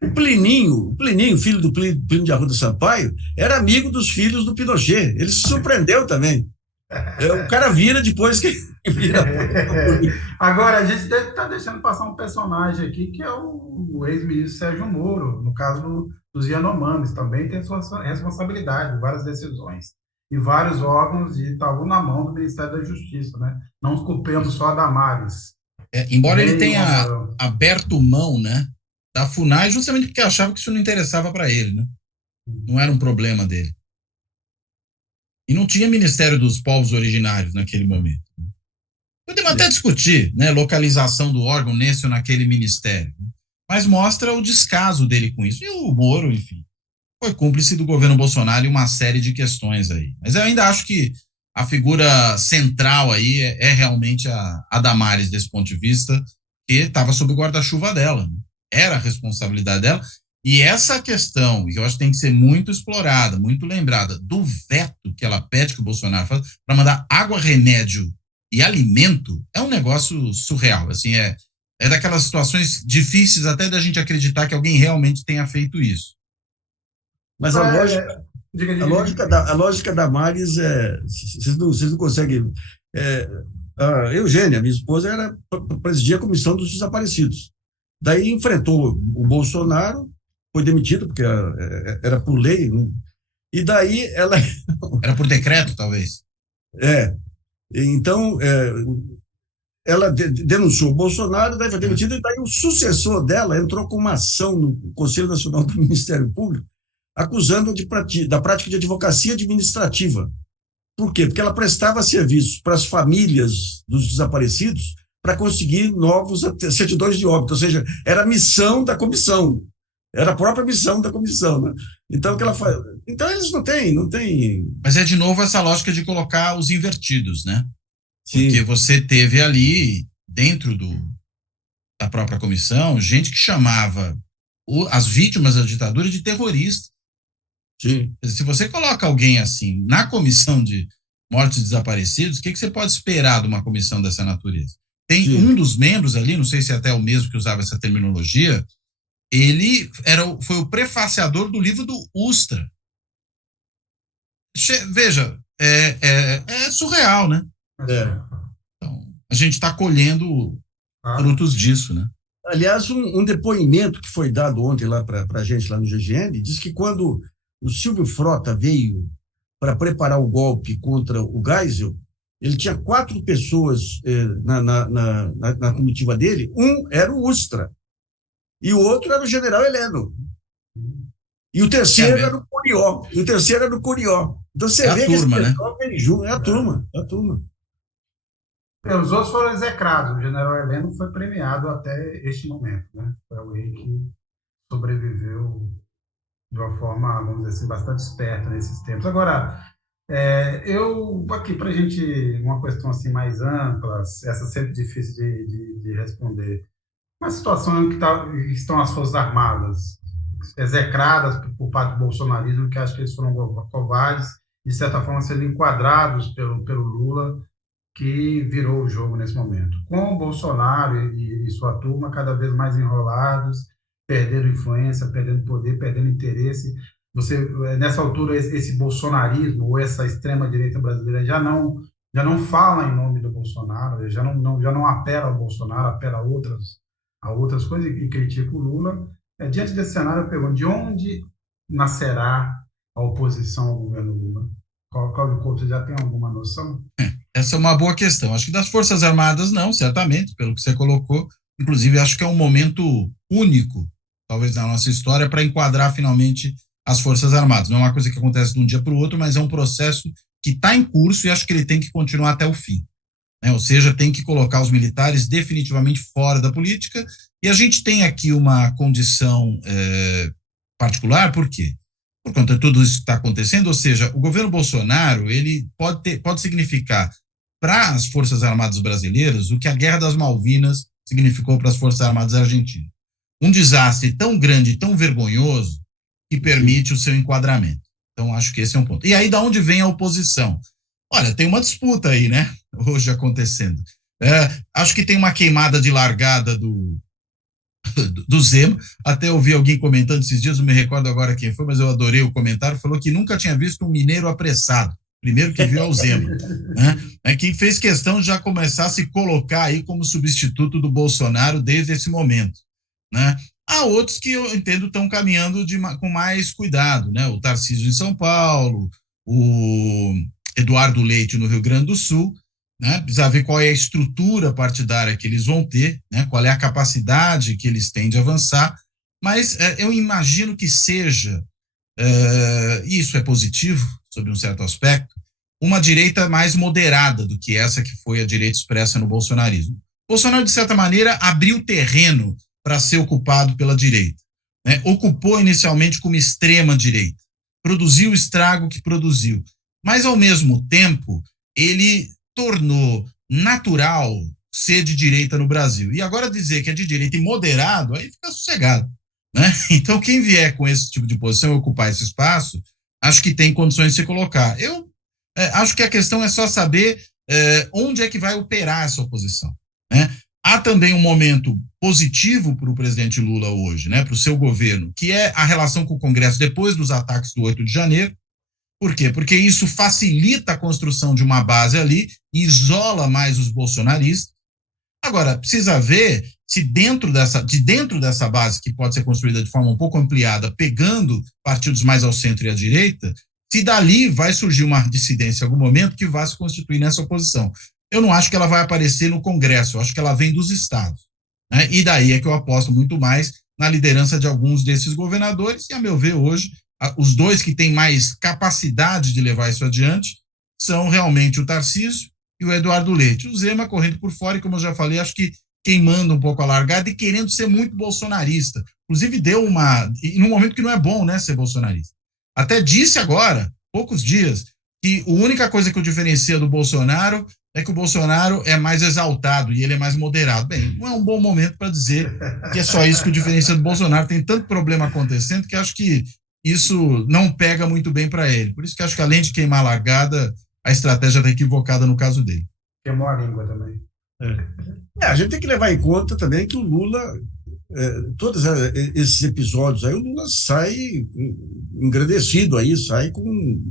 O Plininho, filho do Plínio de Arruda Sampaio, era amigo dos filhos do Pinochet. Ele se surpreendeu também. O cara vira depois que vira. Agora, a gente está deixando passar um personagem aqui, que é o ex-ministro Sérgio Moro, no caso dos Yanomamis, também tem sua responsabilidade, várias decisões, e vários órgãos de Itaú na mão do Ministério da Justiça, né? Não culpemos só a Damares. Embora ele Nem o tenha Mourão. aberto mão, né, da FUNAI, justamente porque achava que isso não interessava para ele, né? Não era um problema dele. E não tinha Ministério dos Povos Originários naquele momento. Podemos até discutir, né, localização do órgão nesse ou naquele ministério, né? Mas mostra o descaso dele com isso. E o Moro, enfim, foi cúmplice do governo Bolsonaro em uma série de questões aí. Mas eu ainda acho que a figura central aí é realmente a Damares, desse ponto de vista, que estava sob o guarda-chuva dela, né? Era a responsabilidade dela. E essa questão, que eu acho que tem que ser muito explorada, muito lembrada, do veto que ela pede que o Bolsonaro faça para mandar água, remédio e alimento, é um negócio surreal. Assim, é daquelas situações difíceis até da gente acreditar que alguém realmente tenha feito isso. Mas Diga, a diga, lógica diga. a lógica da Maris vocês não conseguem. A Eugênia, minha esposa, presidia a comissão dos desaparecidos. Daí enfrentou o Bolsonaro, foi demitido, porque era por lei, né? E daí ela. Era por decreto, talvez. Então, ela denunciou o Bolsonaro, daí foi demitida, e daí o sucessor dela entrou com uma ação no Conselho Nacional do Ministério Público, acusando da prática de advocacia administrativa. Por quê? Porque ela prestava serviços para as famílias dos desaparecidos para conseguir novos certidões de óbito, ou seja, era a missão da comissão, era a própria missão da comissão, né? Então, o que ela faz? Então, eles não têm. Mas é de novo essa lógica de colocar os invertidos, né? Sim. Porque você teve ali, dentro da própria comissão, gente que chamava as vítimas da ditadura de terroristas. Sim. Se você coloca alguém assim na comissão de mortos e desaparecidos, o que você pode esperar de uma comissão dessa natureza? Tem Sim. um dos membros ali, não sei se é até o mesmo que usava essa terminologia, ele foi o prefaciador do livro do Ustra. Veja, é surreal, né? Então, a gente está colhendo frutos disso, né? Aliás, um depoimento que foi dado ontem lá para a gente, lá no GGN, diz que quando o Silvio Frota veio para preparar o golpe contra o Geisel, ele tinha 4 pessoas na comitiva dele. Um era o Ustra, e o outro era o general Heleno. E o terceiro era o Curió. Então você vê que esse pessoal vem junto. É a turma. Os outros foram execrados. O general Heleno foi premiado até este momento, né? Foi alguém que sobreviveu de uma forma, vamos dizer assim, bastante esperta nesses tempos. Agora, eu aqui para a gente, uma questão assim mais ampla, essa sempre difícil de responder. Uma situação em que estão as Forças Armadas execradas por parte do bolsonarismo, que acho que eles foram covardes, de certa forma sendo enquadrados pelo Lula, que virou o jogo nesse momento. Com o Bolsonaro e sua turma cada vez mais enrolados, perdendo influência, perdendo poder, perdendo interesse. Nessa altura, esse bolsonarismo ou essa extrema-direita brasileira já não fala em nome do Bolsonaro, já não apela ao Bolsonaro, apela a outras coisas e critica o Lula. Diante desse cenário, eu pergunto, de onde nascerá a oposição ao governo Lula? Cláudio Couto, você já tem alguma noção? Essa é uma boa questão. Acho que das Forças Armadas não, certamente, pelo que você colocou. Inclusive, acho que é um momento único, talvez na nossa história, para enquadrar finalmente as Forças Armadas. Não é uma coisa que acontece de um dia para o outro, mas é um processo que está em curso e acho que ele tem que continuar até o fim. Ou seja, tem que colocar os militares definitivamente fora da política. E a gente tem aqui uma condição particular, por quê? Por conta de tudo isso que está acontecendo, ou seja, o governo Bolsonaro, ele pode significar para as Forças Armadas brasileiras o que a Guerra das Malvinas significou para as Forças Armadas argentinas. Um desastre tão grande, tão vergonhoso, que permite o seu enquadramento. Então, acho que esse é um ponto. E aí, da onde vem a oposição? Olha, tem uma disputa aí, né? Hoje acontecendo. Acho que tem uma queimada de largada do Zema. Até ouvi alguém comentando esses dias, não me recordo agora quem foi, mas eu adorei o comentário, falou que nunca tinha visto um mineiro apressado. Primeiro que viu é o Zema, né? Quem fez questão de já começar a se colocar aí como substituto do Bolsonaro desde esse momento, né? Há outros que eu entendo estão caminhando com mais cuidado, né? O Tarcísio em São Paulo, o Eduardo Leite no Rio Grande do Sul, né? Precisa ver qual é a estrutura partidária que eles vão ter, né? Qual é a capacidade que eles têm de avançar, mas eu imagino que seja, e isso é positivo, sob um certo aspecto, uma direita mais moderada do que essa que foi a direita expressa no bolsonarismo. Bolsonaro, de certa maneira, abriu terreno para ser ocupado pela direita, né? Ocupou inicialmente como extrema-direita, produziu o estrago que produziu, mas, ao mesmo tempo, ele tornou natural ser de direita no Brasil. E agora dizer que é de direita e moderado, aí fica sossegado, né? Então, quem vier com esse tipo de posição e ocupar esse espaço, acho que tem condições de se colocar. Eu acho que a questão é só saber onde é que vai operar essa oposição, né? Há também um momento positivo para o presidente Lula hoje, né, para o seu governo, que é a relação com o Congresso depois dos ataques do 8 de janeiro. Por quê? Porque isso facilita a construção de uma base ali e isola mais os bolsonaristas. Agora, precisa ver se dentro dessa base, que pode ser construída de forma um pouco ampliada, pegando partidos mais ao centro e à direita, se dali vai surgir uma dissidência em algum momento que vai se constituir nessa oposição. Eu não acho que ela vai aparecer no Congresso, eu acho que ela vem dos estados, né? E daí é que eu aposto muito mais na liderança de alguns desses governadores, e, a meu ver, hoje, os dois que têm mais capacidade de levar isso adiante são realmente o Tarcísio e o Eduardo Leite. O Zema correndo por fora, e, como eu já falei, acho que queimando um pouco a largada e querendo ser muito bolsonarista. Inclusive, e num momento que não é bom, né, ser bolsonarista. Até disse agora, poucos dias, que a única coisa que o diferencia do Bolsonaro é que o Bolsonaro é mais exaltado e ele é mais moderado. Bem, não é um bom momento para dizer que é só isso que o diferencia do Bolsonaro. Tem tanto problema acontecendo que acho que isso não pega muito bem para ele. Por isso que acho que, além de queimar a largada, a estratégia está equivocada no caso dele. Queimou a língua também. A gente tem que levar em conta também que o Lula, todos esses episódios aí, o Lula sai engrandecido aí, sai com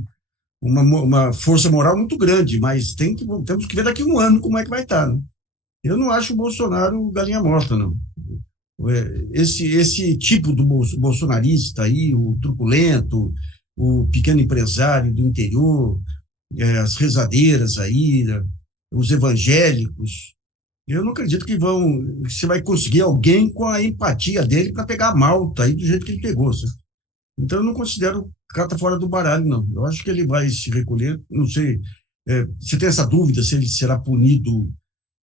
uma força moral muito grande, mas temos que ver daqui a um ano como é que vai estar, né? Eu não acho o Bolsonaro galinha morta, não. Esse tipo do bolsonarista aí, o truculento, o pequeno empresário do interior, as rezadeiras aí, os evangélicos, eu não acredito que você vai conseguir alguém com a empatia dele para pegar a malta aí do jeito que ele pegou, sabe? Então eu não considero carta fora do baralho, não. Eu acho que ele vai se recolher, não sei, você tem essa dúvida se ele será punido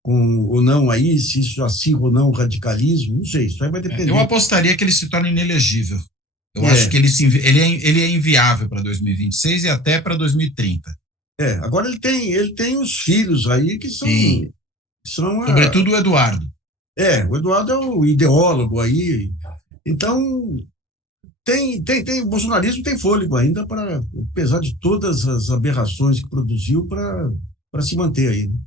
ou não aí, se isso acirra ou não o radicalismo, não sei, isso aí vai depender. Eu apostaria que ele se torne inelegível. Eu acho que ele é inviável para 2026 e até para 2030. Agora ele tem os filhos aí que são... Sim. Sobretudo o Eduardo. O Eduardo é o ideólogo aí. Então, o bolsonarismo tem fôlego ainda, apesar de todas as aberrações que produziu, para se manter aí, né?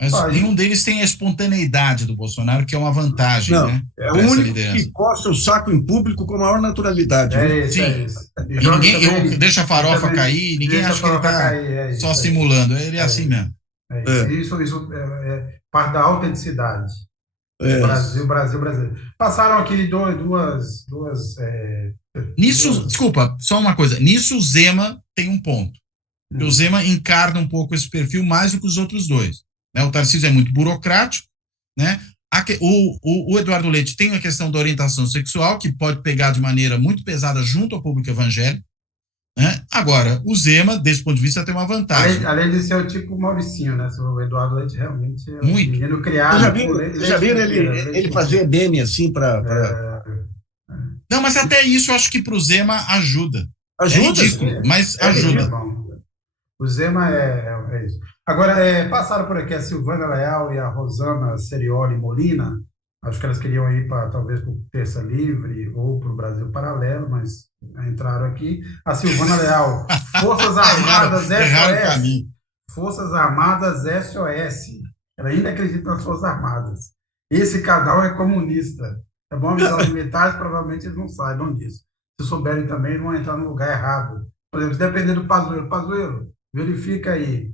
Mas nenhum deles tem a espontaneidade do Bolsonaro, que é uma vantagem, não, né? É o único que coça o saco em público com a maior naturalidade. Sim. Ninguém deixa a farofa cair, ninguém acha que ele está só simulando. Ele é assim mesmo. Isso é parte da autenticidade. Brasil. Passaram aqui duas Nisso, desculpa, só uma coisa. Nisso o Zema tem um ponto. O Zema encarna um pouco esse perfil mais do que os outros dois, né? O Tarcísio é muito burocrático, né? O Eduardo Leite tem a questão da orientação sexual, que pode pegar de maneira muito pesada junto ao público evangélico, né? Agora, o Zema, desse ponto de vista, tem uma vantagem. Além de ser o tipo Mauricinho, né? O Eduardo Leite realmente é muito. Um menino criado. Já viram ele fazer meme assim para... Não, mas até isso eu acho que para o Zema ajuda. Ajuda? É ridículo, mas ajuda. O Zema é isso. Agora, passaram por aqui a Silvana Leal e a Rosana Serioli Molina. Acho que elas queriam ir talvez para o Terça Livre ou para o Brasil Paralelo, mas entraram aqui. A Silvana Leal, Forças Armadas SOS. Forças Armadas SOS. Ela ainda acredita nas Forças Armadas. Esse canal é comunista. É bom avisar os militares, provavelmente eles não saibam disso. Se souberem também, vão entrar no lugar errado. Por exemplo, se depender do Pazuello, verifica aí.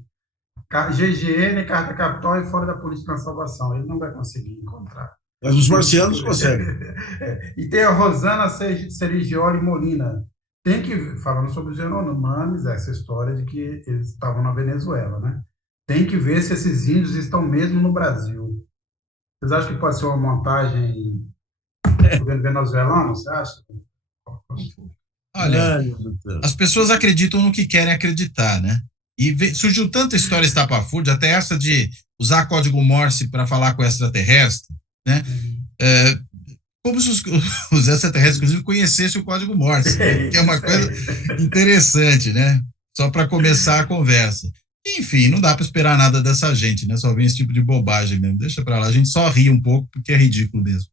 GGN, Carta Capital e Fora da Política na Salvação. Ele não vai conseguir encontrar. Mas os marcianos conseguem. E tem a Rosana Serigioli Molina. Falando sobre os Yanomamis, essa história de que eles estavam na Venezuela, né? tem que ver se esses índios estão mesmo no Brasil. Vocês acham que pode ser uma montagem do governo venezuelano? Você acha? Olha, Ai, meu Deus do céu. as pessoas acreditam no que querem acreditar, né? E surgiu tanta história estapafúrdia, até essa de usar código Morse para falar com o extraterrestre, né? Como se os extraterrestres, inclusive, conhecessem o código Morse, que é uma coisa interessante, né? Só para começar a conversa. Enfim, não dá para esperar nada dessa gente, né? Só vem esse tipo de bobagem mesmo. Deixa para lá, a gente só ri um pouco porque é ridículo mesmo.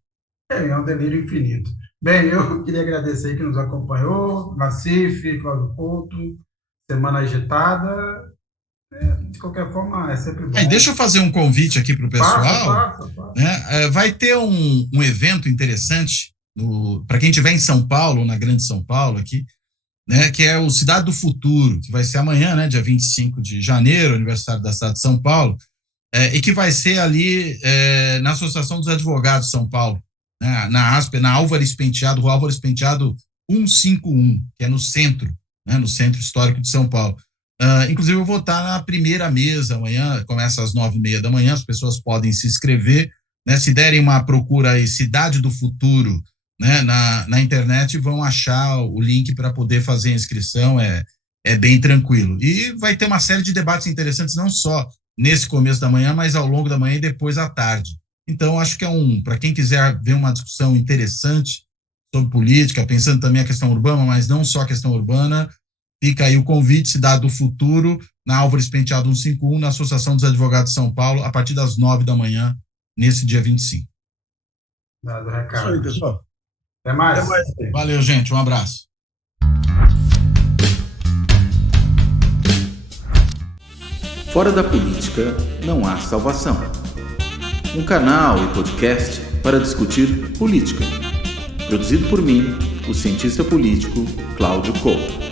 É um delírio infinito. Bem, eu queria agradecer que nos acompanhou, Nassif, Cláudio Couto, semana agitada. De qualquer forma, é sempre bom. E deixa eu fazer um convite aqui para o pessoal. Faça. Né? Vai ter um evento interessante para quem estiver em São Paulo, na Grande São Paulo aqui, né, que é o Cidade do Futuro, que vai ser amanhã, né, dia 25 de janeiro, aniversário da cidade de São Paulo, e que vai ser ali na Associação dos Advogados de São Paulo, né, na ASP, na Álvares Penteado, Rua Álvares Penteado 151, que é no centro, né, no centro histórico de São Paulo. Inclusive, eu vou estar na primeira mesa amanhã, começa às 9h30 da manhã, as pessoas podem se inscrever, né, se derem uma procura aí, Cidade do Futuro, né, na internet, vão achar o link para poder fazer a inscrição, é bem tranquilo. E vai ter uma série de debates interessantes, não só nesse começo da manhã, mas ao longo da manhã e depois à tarde. Então, acho que para quem quiser ver uma discussão interessante sobre política, pensando também a questão urbana, mas não só a questão urbana, fica aí o convite, Cidade do Futuro, na Álvares Penteado 151, na Associação dos Advogados de São Paulo, a partir das 9 da manhã, nesse dia 25. Dado o Isso recado. aí, pessoal. Até mais. Até mais. Valeu, gente, um abraço. Fora da política não há salvação. Um canal e podcast para discutir política. Produzido por mim, o cientista político Cláudio Couto.